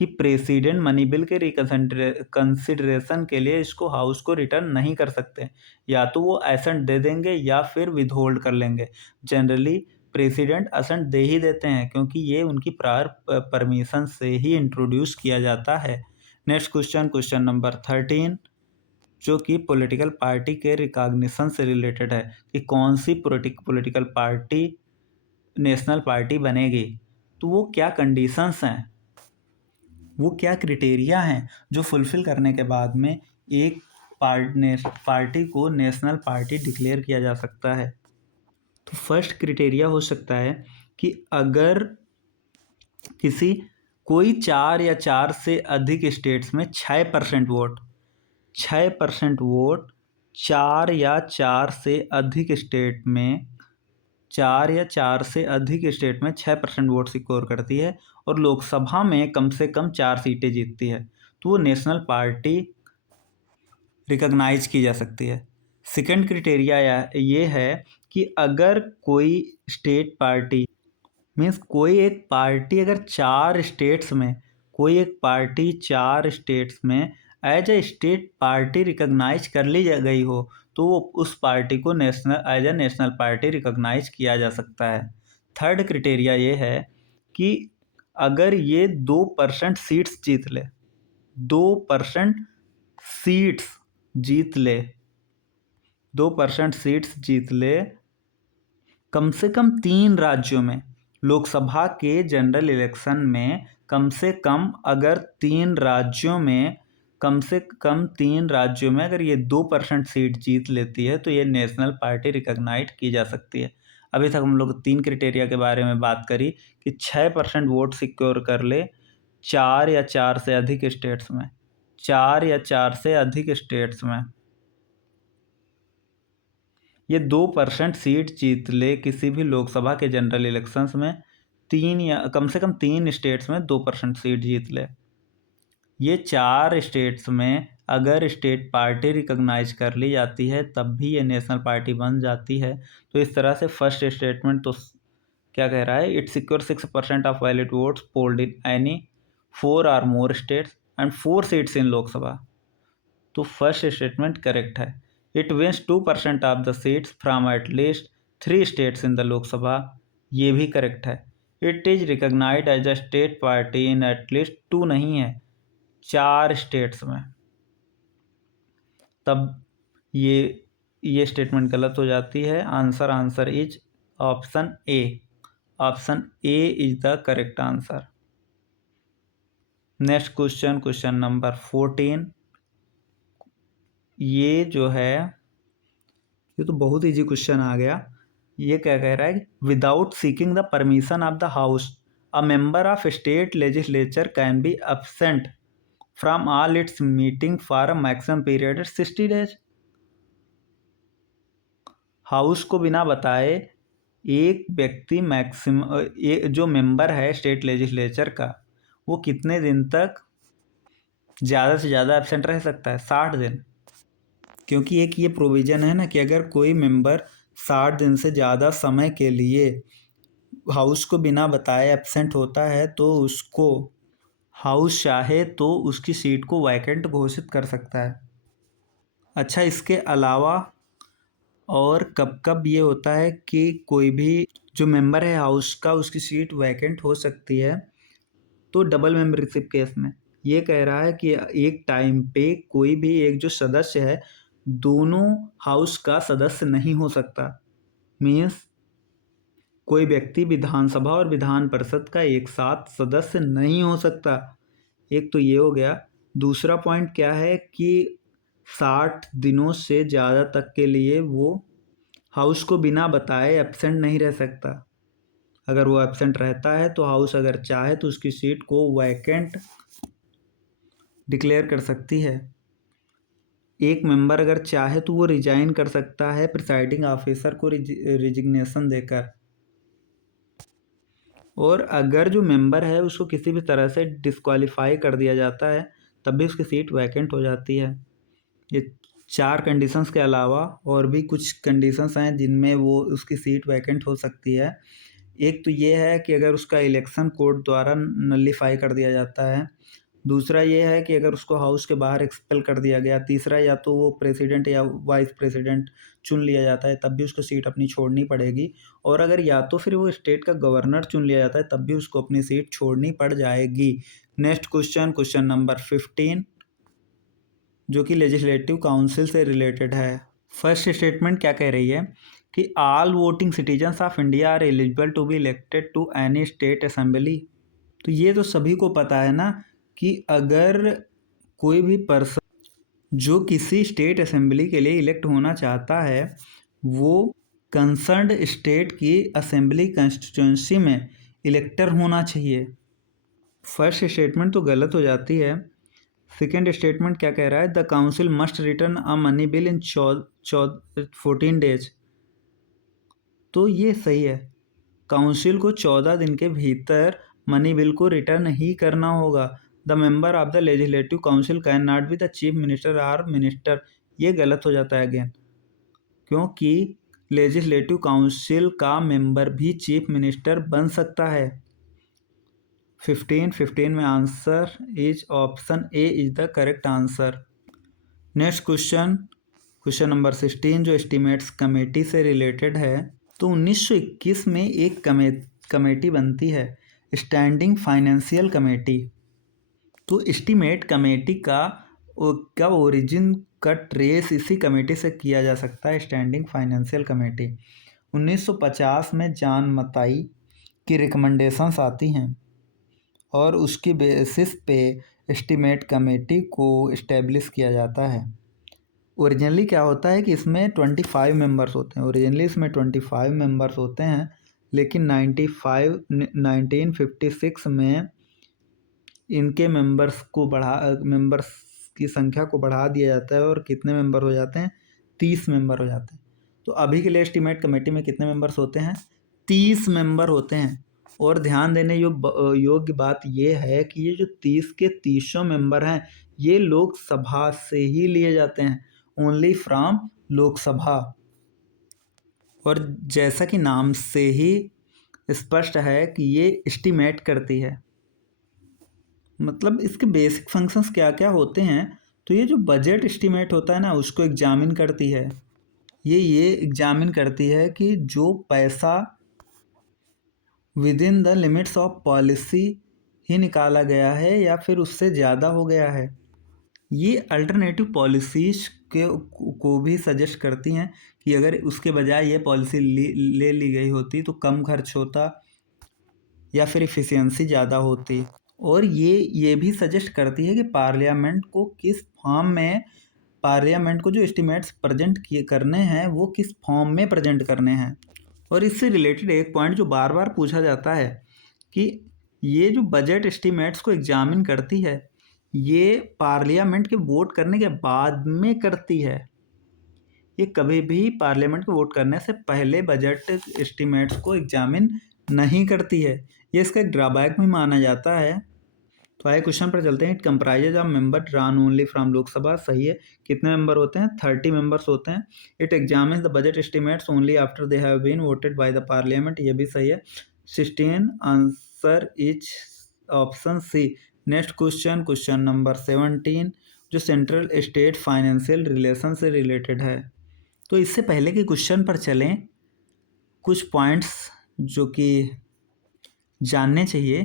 कि प्रेसिडेंट मनी बिल के रिकन्सिडरेशन के लिए इसको हाउस को रिटर्न नहीं कर सकते, या तो वो असेंट दे देंगे या फिर विदहोल्ड कर लेंगे। जनरली प्रेसिडेंट असेंट दे ही देते हैं, क्योंकि ये उनकी प्रायर परमिशन से ही इंट्रोड्यूस किया जाता है। नेक्स्ट क्वेश्चन, क्वेश्चन नंबर 13, जो कि पॉलिटिकल पार्टी के रिकॉग्निशन से रिलेटेड है कि कौन सी पॉलिटिकल पार्टी नेशनल पार्टी बनेगी। तो वो क्या कंडीशंस हैं, वो क्या क्राइटेरिया हैं जो फुलफिल करने के बाद में एक पार्टी को नेशनल पार्टी डिक्लेयर किया जा सकता है। तो फर्स्ट क्राइटेरिया हो सकता है कि अगर कोई 4 या 4 से अधिक स्टेट्स में 6% वोट 4 या 4 से अधिक स्टेट में 6% वोट सिक्योर करती है और लोकसभा में कम से कम 4 सीटें जीतती है, तो वो नेशनल पार्टी रिकॉग्नाइज की जा सकती है। सेकंड क्राइटेरिया ये है कि अगर कोई स्टेट पार्टी मीन्स कोई एक पार्टी अगर 4 स्टेट्स में as a state party recognize कर ली गई हो, तो वो उस पार्टी को as a national party recognize किया जा सकता है। थर्ड क्राइटेरिया ये है कि अगर ये 2% सीट्स जीत ले 2% सीट्स जीत ले 2% सीट्स जीत ले कम से कम 3 राज्यों में, लोकसभा के जनरल इलेक्शन में कम से कम अगर 3 राज्यों में अगर ये 2% सीट जीत लेती है तो ये नेशनल पार्टी रिकॉग्नाइज की जा सकती है। अभी तक हम लोग 3 क्राइटेरिया के बारे में बात करी कि 6% वोट सिक्योर कर ले 4 या 4 से अधिक स्टेट्स में, ये 2% सीट जीत ले किसी भी लोकसभा के जनरल इलेक्शंस में, कम से कम 3 स्टेट्स में 2% सीट जीत ले। ये 4 स्टेट्स में अगर स्टेट पार्टी रिकॉग्नाइज कर ली जाती है तब भी ये नेशनल पार्टी बन जाती है। तो इस तरह से फर्स्ट स्टेटमेंट तो क्या कह रहा है, it secure 6% of valid votes polled in any 4 और more states and 4 seats in Lok Sabha. तो फर्स्ट स्टेटमेंट करेक्ट है। It wins 2% of the seats from at least 3 states in the Lok Sabha, ये भी करेक्ट है। It is recognized as a state party in at least 2 नहीं है 4 states में, तब ये स्टेटमेंट गलत हो जाती है। Answer is option A. Option A is the correct answer. Next question, question number 14। ये जो है, ये तो बहुत इजी क्वेश्चन आ गया। ये क्या कह रहा है, without seeking the permission of the house a member of state legislature can be absent from all it's meeting for a maximum period 60 days. House को बिना बताए एक व्यक्ति मैक्सिमम जो मेंबर है स्टेट लेजिस्लेचर का, वो कितने दिन तक ज़्यादा से ज़्यादा एब्सेंट रह सकता है? 60 दिन। क्योंकि एक ये प्रोविज़न है ना कि अगर कोई मेंबर 60 दिन से ज़्यादा समय के लिए हाउस को बिना बताए एब्सेंट होता है तो उसको हाउस चाहे तो उसकी सीट को वैकेंट घोषित कर सकता है। अच्छा, इसके अलावा और कब कब ये होता है कि कोई भी जो मेंबर है हाउस का उसकी सीट वैकेंट हो सकती है? तो डबल मेंबरशिप केस में। ये कह रहा है कि एक टाइम पे कोई भी एक जो सदस्य है दोनों हाउस का सदस्य नहीं हो सकता। मीन्स कोई व्यक्ति विधानसभा और विधान परिषद का एक साथ सदस्य नहीं हो सकता। एक तो ये हो गया। दूसरा पॉइंट क्या है कि 60 दिनों से ज़्यादा तक के लिए वो हाउस को बिना बताए एब्सेंट नहीं रह सकता। अगर वो एब्सेंट रहता है तो हाउस अगर चाहे तो उसकी सीट को वैकेंट डिक्लेयर कर सकती है। एक मेंबर अगर चाहे तो वो रिजाइन कर सकता है प्रिसाइडिंग ऑफिसर को रिजिग्नेशन देकर। और अगर जो मेंबर है उसको किसी भी तरह से डिस्क्वालीफाई कर दिया जाता है तब भी उसकी सीट वैकेंट हो जाती है। ये 4 कंडीशंस के अलावा और भी कुछ कंडीशंस हैं जिनमें वो उसकी सीट वैकेंट हो सकती है। एक तो ये है कि अगर उसका इलेक्शन कोर्ट द्वारा नलिफाई कर दिया जाता है। दूसरा ये है कि अगर उसको हाउस के बाहर एक्सपेल कर दिया गया। तीसरा, या तो वो प्रेसिडेंट या वाइस प्रेसिडेंट चुन लिया जाता है तब भी उसको सीट अपनी छोड़नी पड़ेगी। और अगर या तो फिर वो स्टेट का गवर्नर चुन लिया जाता है तब भी उसको अपनी सीट छोड़नी पड़ जाएगी। नेक्स्ट क्वेश्चन, क्वेश्चन नंबर 15, जो कि लेजिस्लेटिव काउंसिल से रिलेटेड है। फर्स्ट स्टेटमेंट क्या कह रही है कि all voting citizens of India are eligible to be elected to any state assembly. तो ये तो सभी को पता है ना कि अगर कोई भी पर्सन जो किसी स्टेट असेंबली के लिए इलेक्ट होना चाहता है वो कंसर्न्ड स्टेट की असेंबली कंस्टिट्यूंसी में इलेक्टर होना चाहिए। फर्स्ट स्टेटमेंट तो गलत हो जाती है। सेकेंड स्टेटमेंट क्या कह रहा है, the council must return a money bill in 14 days. तो ये सही है, काउंसिल को 14 दिन के भीतर मनी बिल को रिटर्न ही करना होगा। The member of the legislative council can not be the chief minister और मिनिस्टर। ये गलत हो जाता है अगेन, क्योंकि लेजिस्लेटिव काउंसिल का मेंबर भी चीफ मिनिस्टर बन सकता है। 15 में answer is option A is the correct answer. Next question, question number 16, जो एस्टीमेट्स कमेटी से रिलेटेड है। तो 1921 में एक कमेटी बनती है, स्टैंडिंग फाइनेंशियल कमेटी। तो एस्टीमेट कमेटी का ओरिजिन का ट्रेस इसी कमेटी से किया जा सकता है, स्टैंडिंग फाइनेंशियल कमेटी। 1950 में जॉन मताई की रिकमेंडेशंस आती हैं और उसकी बेसिस पे एस्टीमेट कमेटी को इस्टेब्लिश किया जाता है। ओरिजिनली क्या होता है कि इसमें 25 मेंबर्स होते हैं। ओरिजिनली इसमें 25 मेंबर्स होते हैं, लेकिन 1956 में इनके मेंबर्स की संख्या को बढ़ा दिया जाता है और कितने मेंबर हो जाते हैं? 30 मेंबर हो जाते हैं। तो अभी के लिए एस्टीमेट कमेटी में कितने मेंबर्स होते हैं? 30 मेंबर होते हैं। और ध्यान देने योग्य बात यह है कि ये जो 30 के 30 मेंबर हैं ये लोकसभा से ही लिए जाते हैं, ओनली फ्रॉम लोकसभा। और जैसा कि नाम से ही स्पष्ट है कि ये एस्टीमेट करती है, मतलब इसके बेसिक फंक्शंस क्या क्या होते हैं। तो ये जो बजट एस्टीमेट होता है ना उसको एग्जामिन करती है। ये एग्जामिन करती है कि जो पैसा within the limits of policy ही निकाला गया है या फिर उससे ज़्यादा हो गया है। ये अल्टरनेटिव पॉलिसीज को भी सजेस्ट करती हैं कि अगर उसके बजाय ये पॉलिसी ले ली गई होती तो कम खर्च होता या फिर इफ़िशियंसी ज़्यादा होती। और ये भी सजेस्ट करती है कि पार्लियामेंट को किस फॉर्म में, पार्लियामेंट को जो एस्टिमेट्स प्रेजेंट किए करने हैं वो किस फॉर्म में प्रेजेंट करने हैं। और इससे रिलेटेड एक पॉइंट जो बार बार पूछा जाता है कि ये जो बजट एस्टिमेट्स को एग्जामिन करती है ये पार्लियामेंट के वोट करने के बाद में करती है, ये कभी भी पार्लियामेंट को वोट करने से पहले बजट एस्टिमेट्स को एग्जामिन नहीं करती है। ये इसका एक ड्रॉबैक भी माना जाता है। तो आइए क्वेश्चन पर चलते हैं। It comprises of member drawn only from Lok Sabha, सही है। कितने मेंबर होते हैं? 30 मेंबर्स होते हैं। It examines the budget estimates only after they have been voted by the parliament, ये भी सही है। 16 answer is option C. Next question, question number 17 जो सेंट्रल स्टेट फाइनेंशियल रिलेशन से रिलेटेड है। तो इससे पहले के क्वेश्चन पर चलें, कुछ पॉइंट्स जो कि जानने चाहिए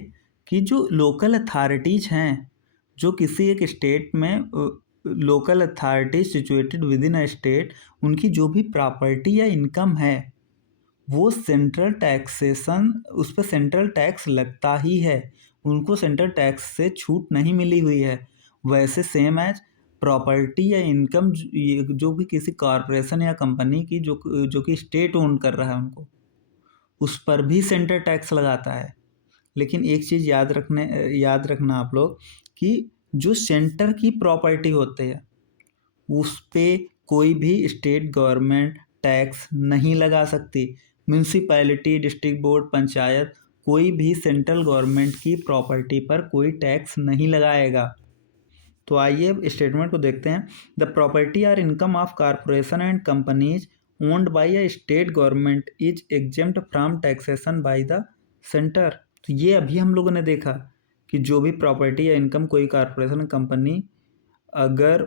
कि जो लोकल अथॉरिटीज़ हैं, जो किसी एक स्टेट में local authorities situated with in a state, उनकी जो भी प्रॉपर्टी या इनकम है वो सेंट्रल टैक्सेशन, उस पर सेंट्रल टैक्स लगता ही है, उनको सेंट्रल टैक्स से छूट नहीं मिली हुई है। वैसे सेम एज प्रॉपर्टी या इनकम जो भी किसी कॉरपोरेशन या कंपनी की जो कि स्टेट ओन कर रहा है उनको, उस पर भी सेंट्रल टैक्स लगाता है। लेकिन एक चीज़ याद रखना आप लोग कि जो सेंटर की प्रॉपर्टी होती है उस पे कोई भी स्टेट गवर्नमेंट टैक्स नहीं लगा सकती। म्यूनसिपैलिटी, डिस्ट्रिक्ट बोर्ड, पंचायत कोई भी सेंट्रल गवर्नमेंट की प्रॉपर्टी पर कोई टैक्स नहीं लगाएगा। तो आइए स्टेटमेंट को देखते हैं। The property or income of corporation and companies owned by a state government is exempt from taxation by the centre. तो ये अभी हम लोगों ने देखा कि जो भी प्रॉपर्टी या इनकम कोई कॉरपोरेशन कंपनी, अगर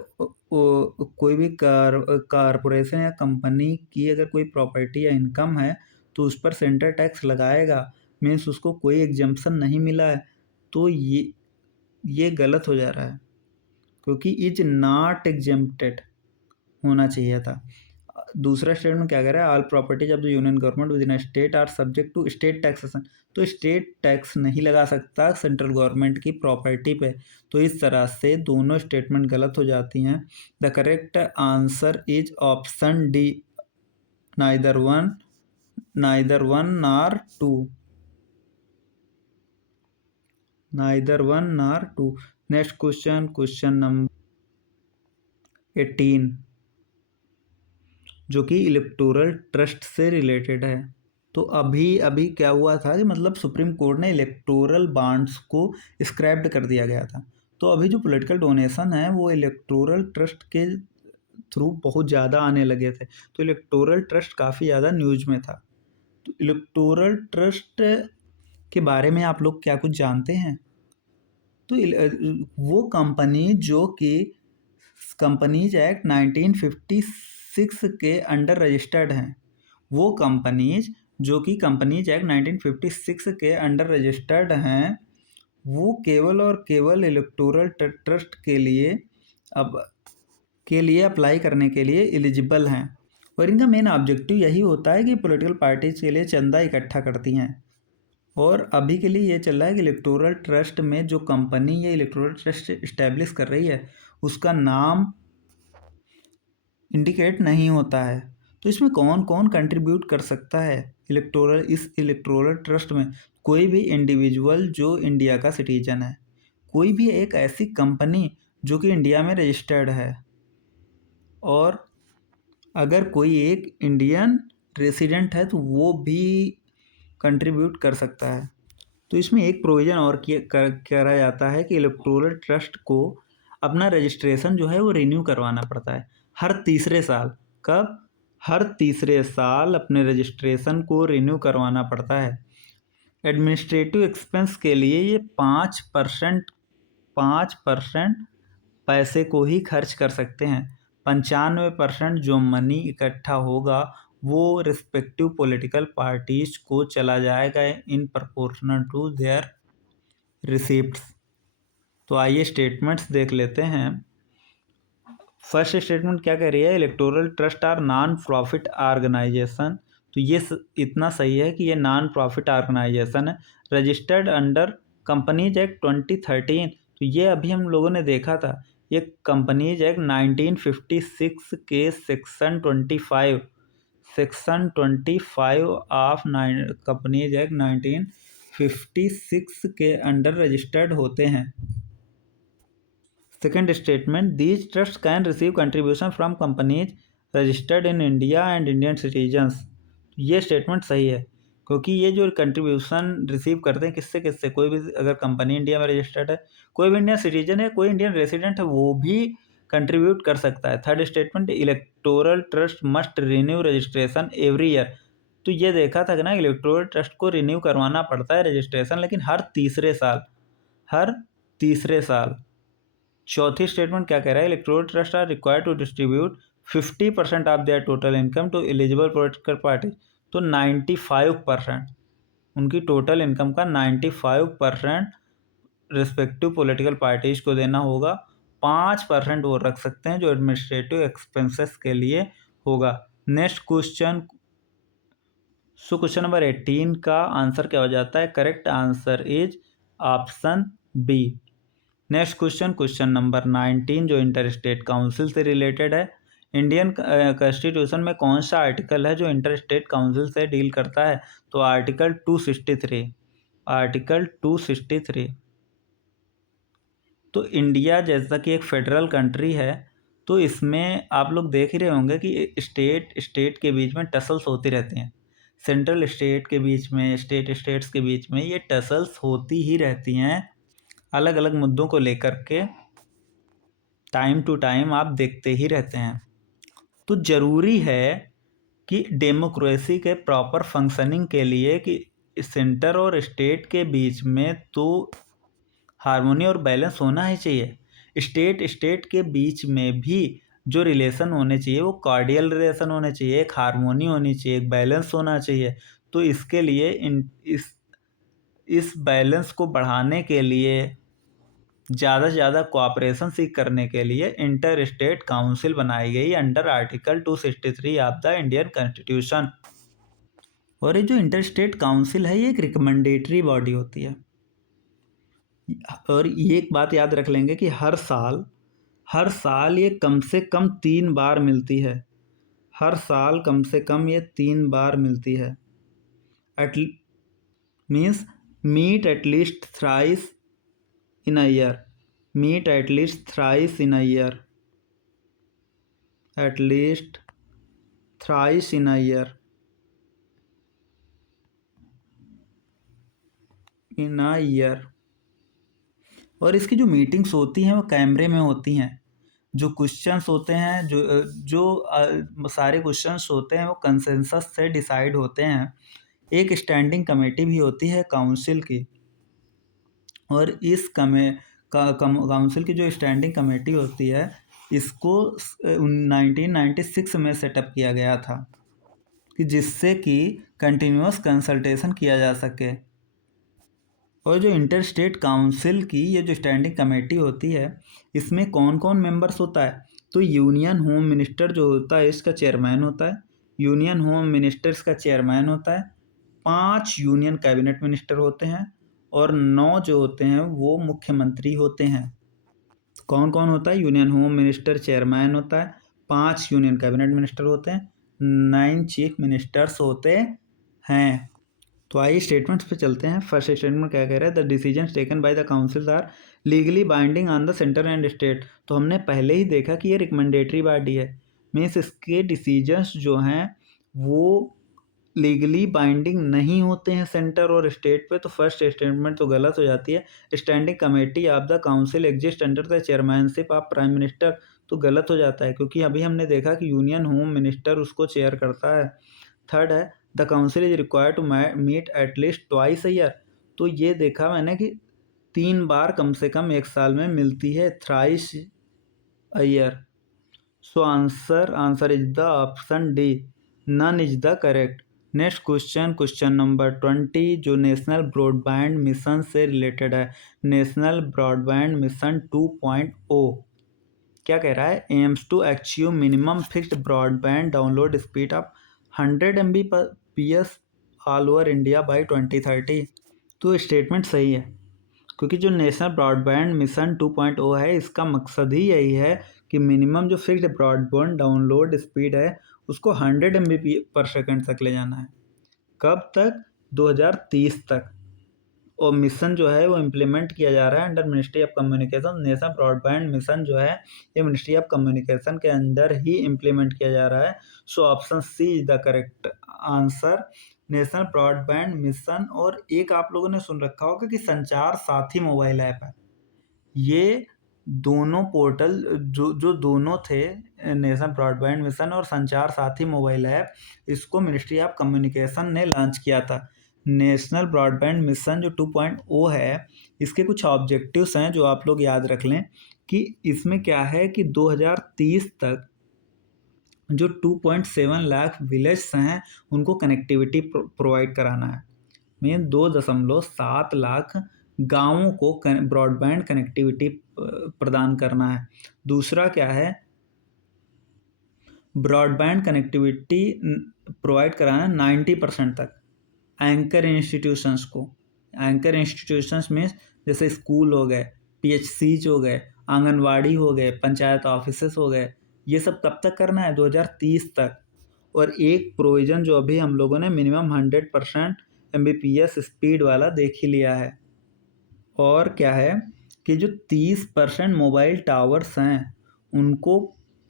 कोई भी कॉरपोरेशन या कंपनी की अगर कोई प्रॉपर्टी या इनकम है तो उस पर सेंटर टैक्स लगाएगा, मीन्स उसको कोई एग्जम्पशन नहीं मिला है। तो ये गलत हो जा रहा है क्योंकि इज नॉट एग्जेम्प्टेड होना चाहिए था। दूसरा स्टेटमेंट क्या कह रहा है? All properties of the union government within state are subject to state taxation. तो स्टेट टैक्स नहीं लगा सकता सेंट्रल गवर्नमेंट की प्रॉपर्टी पे। तो इस तरह से दोनों स्टेटमेंट गलत हो जाती हैं। The correct answer is option D, neither one nor two, neither one nor two. Next question, question number 18 जो कि इलेक्टोरल ट्रस्ट से रिलेटेड है। तो अभी क्या हुआ था कि मतलब सुप्रीम कोर्ट ने इलेक्टोरल बॉन्ड्स को स्क्रैप्ड कर दिया गया था। तो अभी जो पॉलिटिकल डोनेशन है वो इलेक्टोरल ट्रस्ट के थ्रू बहुत ज़्यादा आने लगे थे। तो इलेक्टोरल ट्रस्ट काफ़ी ज़्यादा न्यूज में था। तो इलेक्टोरल ट्रस्ट के बारे में आप लोग क्या कुछ जानते हैं? तो वो कंपनी जो कि कंपनीज एक्ट 1956 के अंडर रजिस्टर्ड हैं, वो कंपनीज जो कि कंपनीज एक्ट 1956 के अंडर रजिस्टर्ड हैं, वो केवल और केवल इलेक्टोरल ट्रस्ट के लिए अप्लाई करने के लिए एलिजिबल हैं। और इनका मेन ऑब्जेक्टिव यही होता है कि पॉलिटिकल पार्टीज के लिए चंदा इकट्ठा करती हैं। और अभी के लिए ये चल रहा है कि इलेक्टोरल ट्रस्ट में जो कंपनी या इलेक्टोरल ट्रस्ट इस्टेब्लिश कर रही है उसका नाम इंडिकेट नहीं होता है। तो इसमें कौन कौन कंट्रीब्यूट कर सकता है इस इलेक्टोरल ट्रस्ट में? कोई भी इंडिविजुअल जो इंडिया का सिटीजन है, कोई भी एक ऐसी कंपनी जो कि इंडिया में रजिस्टर्ड है, और अगर कोई एक इंडियन रेसिडेंट है तो वो भी कंट्रीब्यूट कर सकता है। तो इसमें एक प्रोविज़न और करा जाता है कि इलेक्टोरल ट्रस्ट को अपना रजिस्ट्रेशन जो है वो रिन्यू करवाना पड़ता है हर तीसरे साल। कब? हर तीसरे साल अपने रजिस्ट्रेशन को रिन्यू करवाना पड़ता है। एडमिनिस्ट्रेटिव एक्सपेंस के लिए ये 5% पैसे को ही खर्च कर सकते हैं। 95% जो मनी इकट्ठा होगा वो रिस्पेक्टिव पॉलिटिकल पार्टीज को चला जाएगा इन प्रपोर्शनल टू देयर रिसिप्ट्स। तो आइए स्टेटमेंट्स देख लेते हैं। फर्स्ट स्टेटमेंट क्या कह रही है? Electoral trust are non profit organisation. तो ये इतना सही है कि ये नॉन प्रॉफिट ऑर्गेनाइजेशन है, रजिस्टर्ड अंडर कंपनीज एक्ट 2013। तो ये अभी हम लोगों ने देखा था, ये कंपनीज एक्ट 1956 के सेक्शन 25 ऑफ कंपनीज एक्ट 1956 के अंडर रजिस्टर्ड होते हैं। Second statement, these trust can receive contribution from companies registered in India and Indian citizens. ये स्टेटमेंट सही है, क्योंकि ये जो कंट्रीब्यूशन रिसीव करते हैं किससे किससे, कोई भी अगर कंपनी इंडिया में रजिस्टर्ड है, कोई भी इंडियन सिटीजन है, कोई इंडियन रेसिडेंट है, वो भी कंट्रीब्यूट कर सकता है। Third statement, electoral trust must renew registration every year. तो ये देखा था कि ना, इलेक्टोरल ट्रस्ट को रिन्यू करवाना पड़ता है रजिस्ट्रेशन, लेकिन हर तीसरे साल। चौथी स्टेटमेंट क्या कह रहा है, electoral trust are required to distribute 50% of their total income to eligible political party. तो 95% उनकी टोटल इनकम का 95% रिस्पेक्टिव पॉलिटिकल पार्टीज को देना होगा। 5% वो रख सकते हैं जो एडमिनिस्ट्रेटिव एक्सपेंसेस के लिए होगा। Next question, so question number 18 का आंसर क्या हो जाता है, correct answer is option B. Next question, question number 19 जो इंटर स्टेट काउंसिल से रिलेटेड है। इंडियन कॉन्स्टिट्यूशन में कौन सा आर्टिकल है जो इंटर स्टेट काउंसिल से डील करता है, तो आर्टिकल 263। तो इंडिया जैसा कि एक फेडरल कंट्री है, तो इसमें आप लोग देख ही रहे होंगे कि स्टेट के बीच में टसल्स होती रहती हैं। सेंट्रल स्टेट के बीच में, स्टेट्स के बीच में ये टसल्स होती ही रहती हैं, अलग अलग मुद्दों को लेकर के टाइम टू टाइम आप देखते ही रहते हैं। तो ज़रूरी है कि डेमोक्रेसी के प्रॉपर फंक्शनिंग के लिए कि सेंटर और स्टेट के बीच में तो हार्मोनी और बैलेंस होना ही चाहिए। स्टेट के बीच में भी जो रिलेशन होने चाहिए वो कार्डियल रिलेशन होने चाहिए, एक हार्मोनी होनी चाहिए, एक बैलेंस होना चाहिए। तो इसके लिए इस बैलेंस को बढ़ाने के लिए, ज़्यादा से ज़्यादा कोऑपरेशन सीख करने के लिए इंटर स्टेट काउंसिल बनाई गई under article 263 of the Indian constitution. और ये जो इंटर स्टेट काउंसिल है, ये एक रिकमेंडेटरी बॉडी होती है। और ये एक बात याद रख लेंगे कि हर साल ये कम से कम 3 बार मिलती है। हर साल कम से कम ये 3 बार मिलती है। At means meet at least thrice in a year. Meet at least thrice in a year. At least thrice in a year. In a year. और इसकी जो मीटिंग्स होती हैं वो कैमरे में होती हैं। जो क्वेश्चंस होते हैं, सारे क्वेश्चंस होते हैं वो कंसेंसस से डिसाइड होते हैं। एक स्टैंडिंग कमेटी भी होती है काउंसिल की, और इस काउंसिल की जो स्टैंडिंग कमेटी होती है, इसको 1996 में सेटअप किया गया था, कि जिससे कि कंटिन्यूअस कंसल्टेशन किया जा सके। और जो इंटर स्टेट काउंसिल की ये जो स्टैंडिंग कमेटी होती है, इसमें कौन कौन मेंबर्स होता है, तो यूनियन होम मिनिस्टर जो होता है इसका चेयरमैन होता है। यूनियन होम मिनिस्टर्स का चेयरमैन होता है। 5 यूनियन कैबिनेट मिनिस्टर होते हैं, और 9 जो होते हैं वो मुख्यमंत्री होते हैं। कौन कौन होता है, यूनियन होम मिनिस्टर चेयरमैन होता है, 5 यूनियन कैबिनेट मिनिस्टर होते हैं, 9 चीफ मिनिस्टर्स होते हैं। तो आइए स्टेटमेंट्स पे चलते हैं। फर्स्ट स्टेटमेंट क्या कह रहा है, the decision taken by the council are legally binding on the centre and state. तो हमने पहले ही देखा कि ये रिकमेंडेटरी बॉडी है, मीन्स इसके डिसीजंस जो हैं वो लीगली बाइंडिंग नहीं होते हैं सेंटर और स्टेट पे। तो फर्स्ट स्टेटमेंट तो गलत हो जाती है। Standing committee of the council exist under the chairmanship of prime minister, तो गलत हो जाता है, क्योंकि अभी हमने देखा कि यूनियन होम मिनिस्टर उसको चेयर करता है। थर्ड है, the council is required to meet at least twice a year. तो ये देखा मैंने कि 3 बार कम से कम एक साल में मिलती है, thrice a year. So answer is the option D, none is the correct. Next question, question number 20 जो नेशनल ब्रॉडबैंड मिशन से रिलेटेड है। नेशनल ब्रॉडबैंड मिशन 2.0 क्या कह रहा है, aims to achieve minimum fixed broadband download speed of 100 MB Mbps all over India by 2030। तो statement सही है, क्योंकि जो नेशनल ब्रॉडबैंड मिशन 2.0 है, इसका मकसद ही यही है कि मिनिमम जो फिक्स्ड ब्रॉडबैंड डाउनलोड स्पीड है उसको 100 Mbps तक ले जाना है। कब तक? 2030 तक। और मिशन जो है वो इम्प्लीमेंट किया जा रहा है under ministry of communication. National broadband mission जो है ये मिनिस्ट्री ऑफ कम्युनिकेशन के अंदर ही इम्प्लीमेंट किया जा रहा है। So option C is the correct answer, national broadband mission. और एक आप लोगों ने सुन रखा होगा कि संचार साथी मोबाइल ऐप है। ये दोनों पोर्टल जो जो दोनों थे, नेशनल ब्रॉडबैंड मिशन और संचार साथी मोबाइल ऐप, इसको मिनिस्ट्री ऑफ कम्युनिकेशन ने लॉन्च किया था। नेशनल ब्रॉडबैंड मिशन जो 2.0 है, इसके कुछ ऑब्जेक्टिव्स हैं जो आप लोग याद रख लें कि इसमें क्या है कि 2030 तक जो 2.7 लाख विलेज हैं उनको कनेक्टिविटी प्रोवाइड कराना है। मीन 2.7 लाख गांवों को ब्रॉडबैंड कनेक्टिविटी प्रदान करना है। दूसरा क्या है, ब्रॉडबैंड कनेक्टिविटी प्रोवाइड कराना 90% तक एंकर इंस्टीट्यूशंस को। एंकर इंस्टीट्यूशंस में जैसे स्कूल हो गए, पीएचसीज हो गए, आंगनवाड़ी हो गए, पंचायत ऑफिसेस हो गए, ये सब कब तक करना है? 2030 तक। और एक प्रोविज़न जो अभी हम लोगों ने मिनिमम 100% Mbps स्पीड वाला देख ही लिया है। और क्या है कि जो 30% मोबाइल टावर्स हैं उनको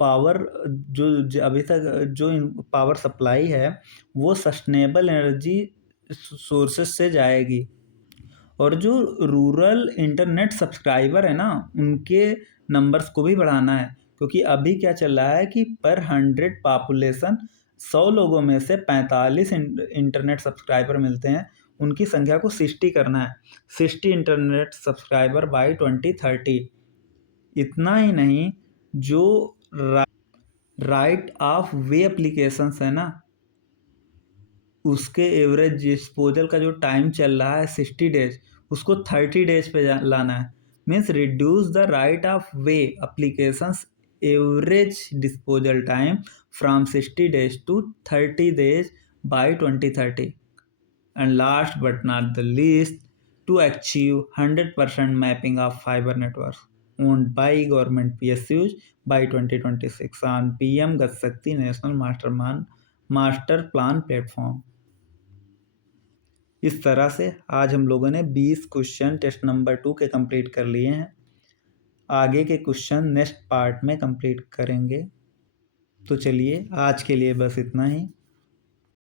पावर अभी तक जो पावर सप्लाई है वो सस्टेनेबल एनर्जी सोर्सेस से जाएगी। और जो रूरल इंटरनेट सब्सक्राइबर है ना, उनके नंबर्स को भी बढ़ाना है, क्योंकि अभी क्या चल रहा है कि पर 100 पॉपुलेशन 100 लोगों में से 45 इंटरनेट सब्सक्राइबर मिलते हैं। उनकी संख्या को 60 करना है, 60 इंटरनेट सब्सक्राइबर बाय 2030। इतना ही नहीं, जो राइट ऑफ वे एप्लीकेशंस है ना, उसके एवरेज डिस्पोजल का जो टाइम चल रहा है 60 डेज, उसको 30 डेज पे लाना है। Means reduce the right of way applications average disposal time from 60 days to 30 days by 2030। And last but not the least, to achieve 100% mapping of fibre network owned by government PSUs by 2026 on PM Gat Shakti National master plan platform. इस तरह से आज हम लोगों ने 20 question test number 2 के complete कर लिए हैं। आगे के क्वेश्चन नेक्स्ट पार्ट में कंप्लीट करेंगे। तो चलिए आज के लिए बस इतना ही।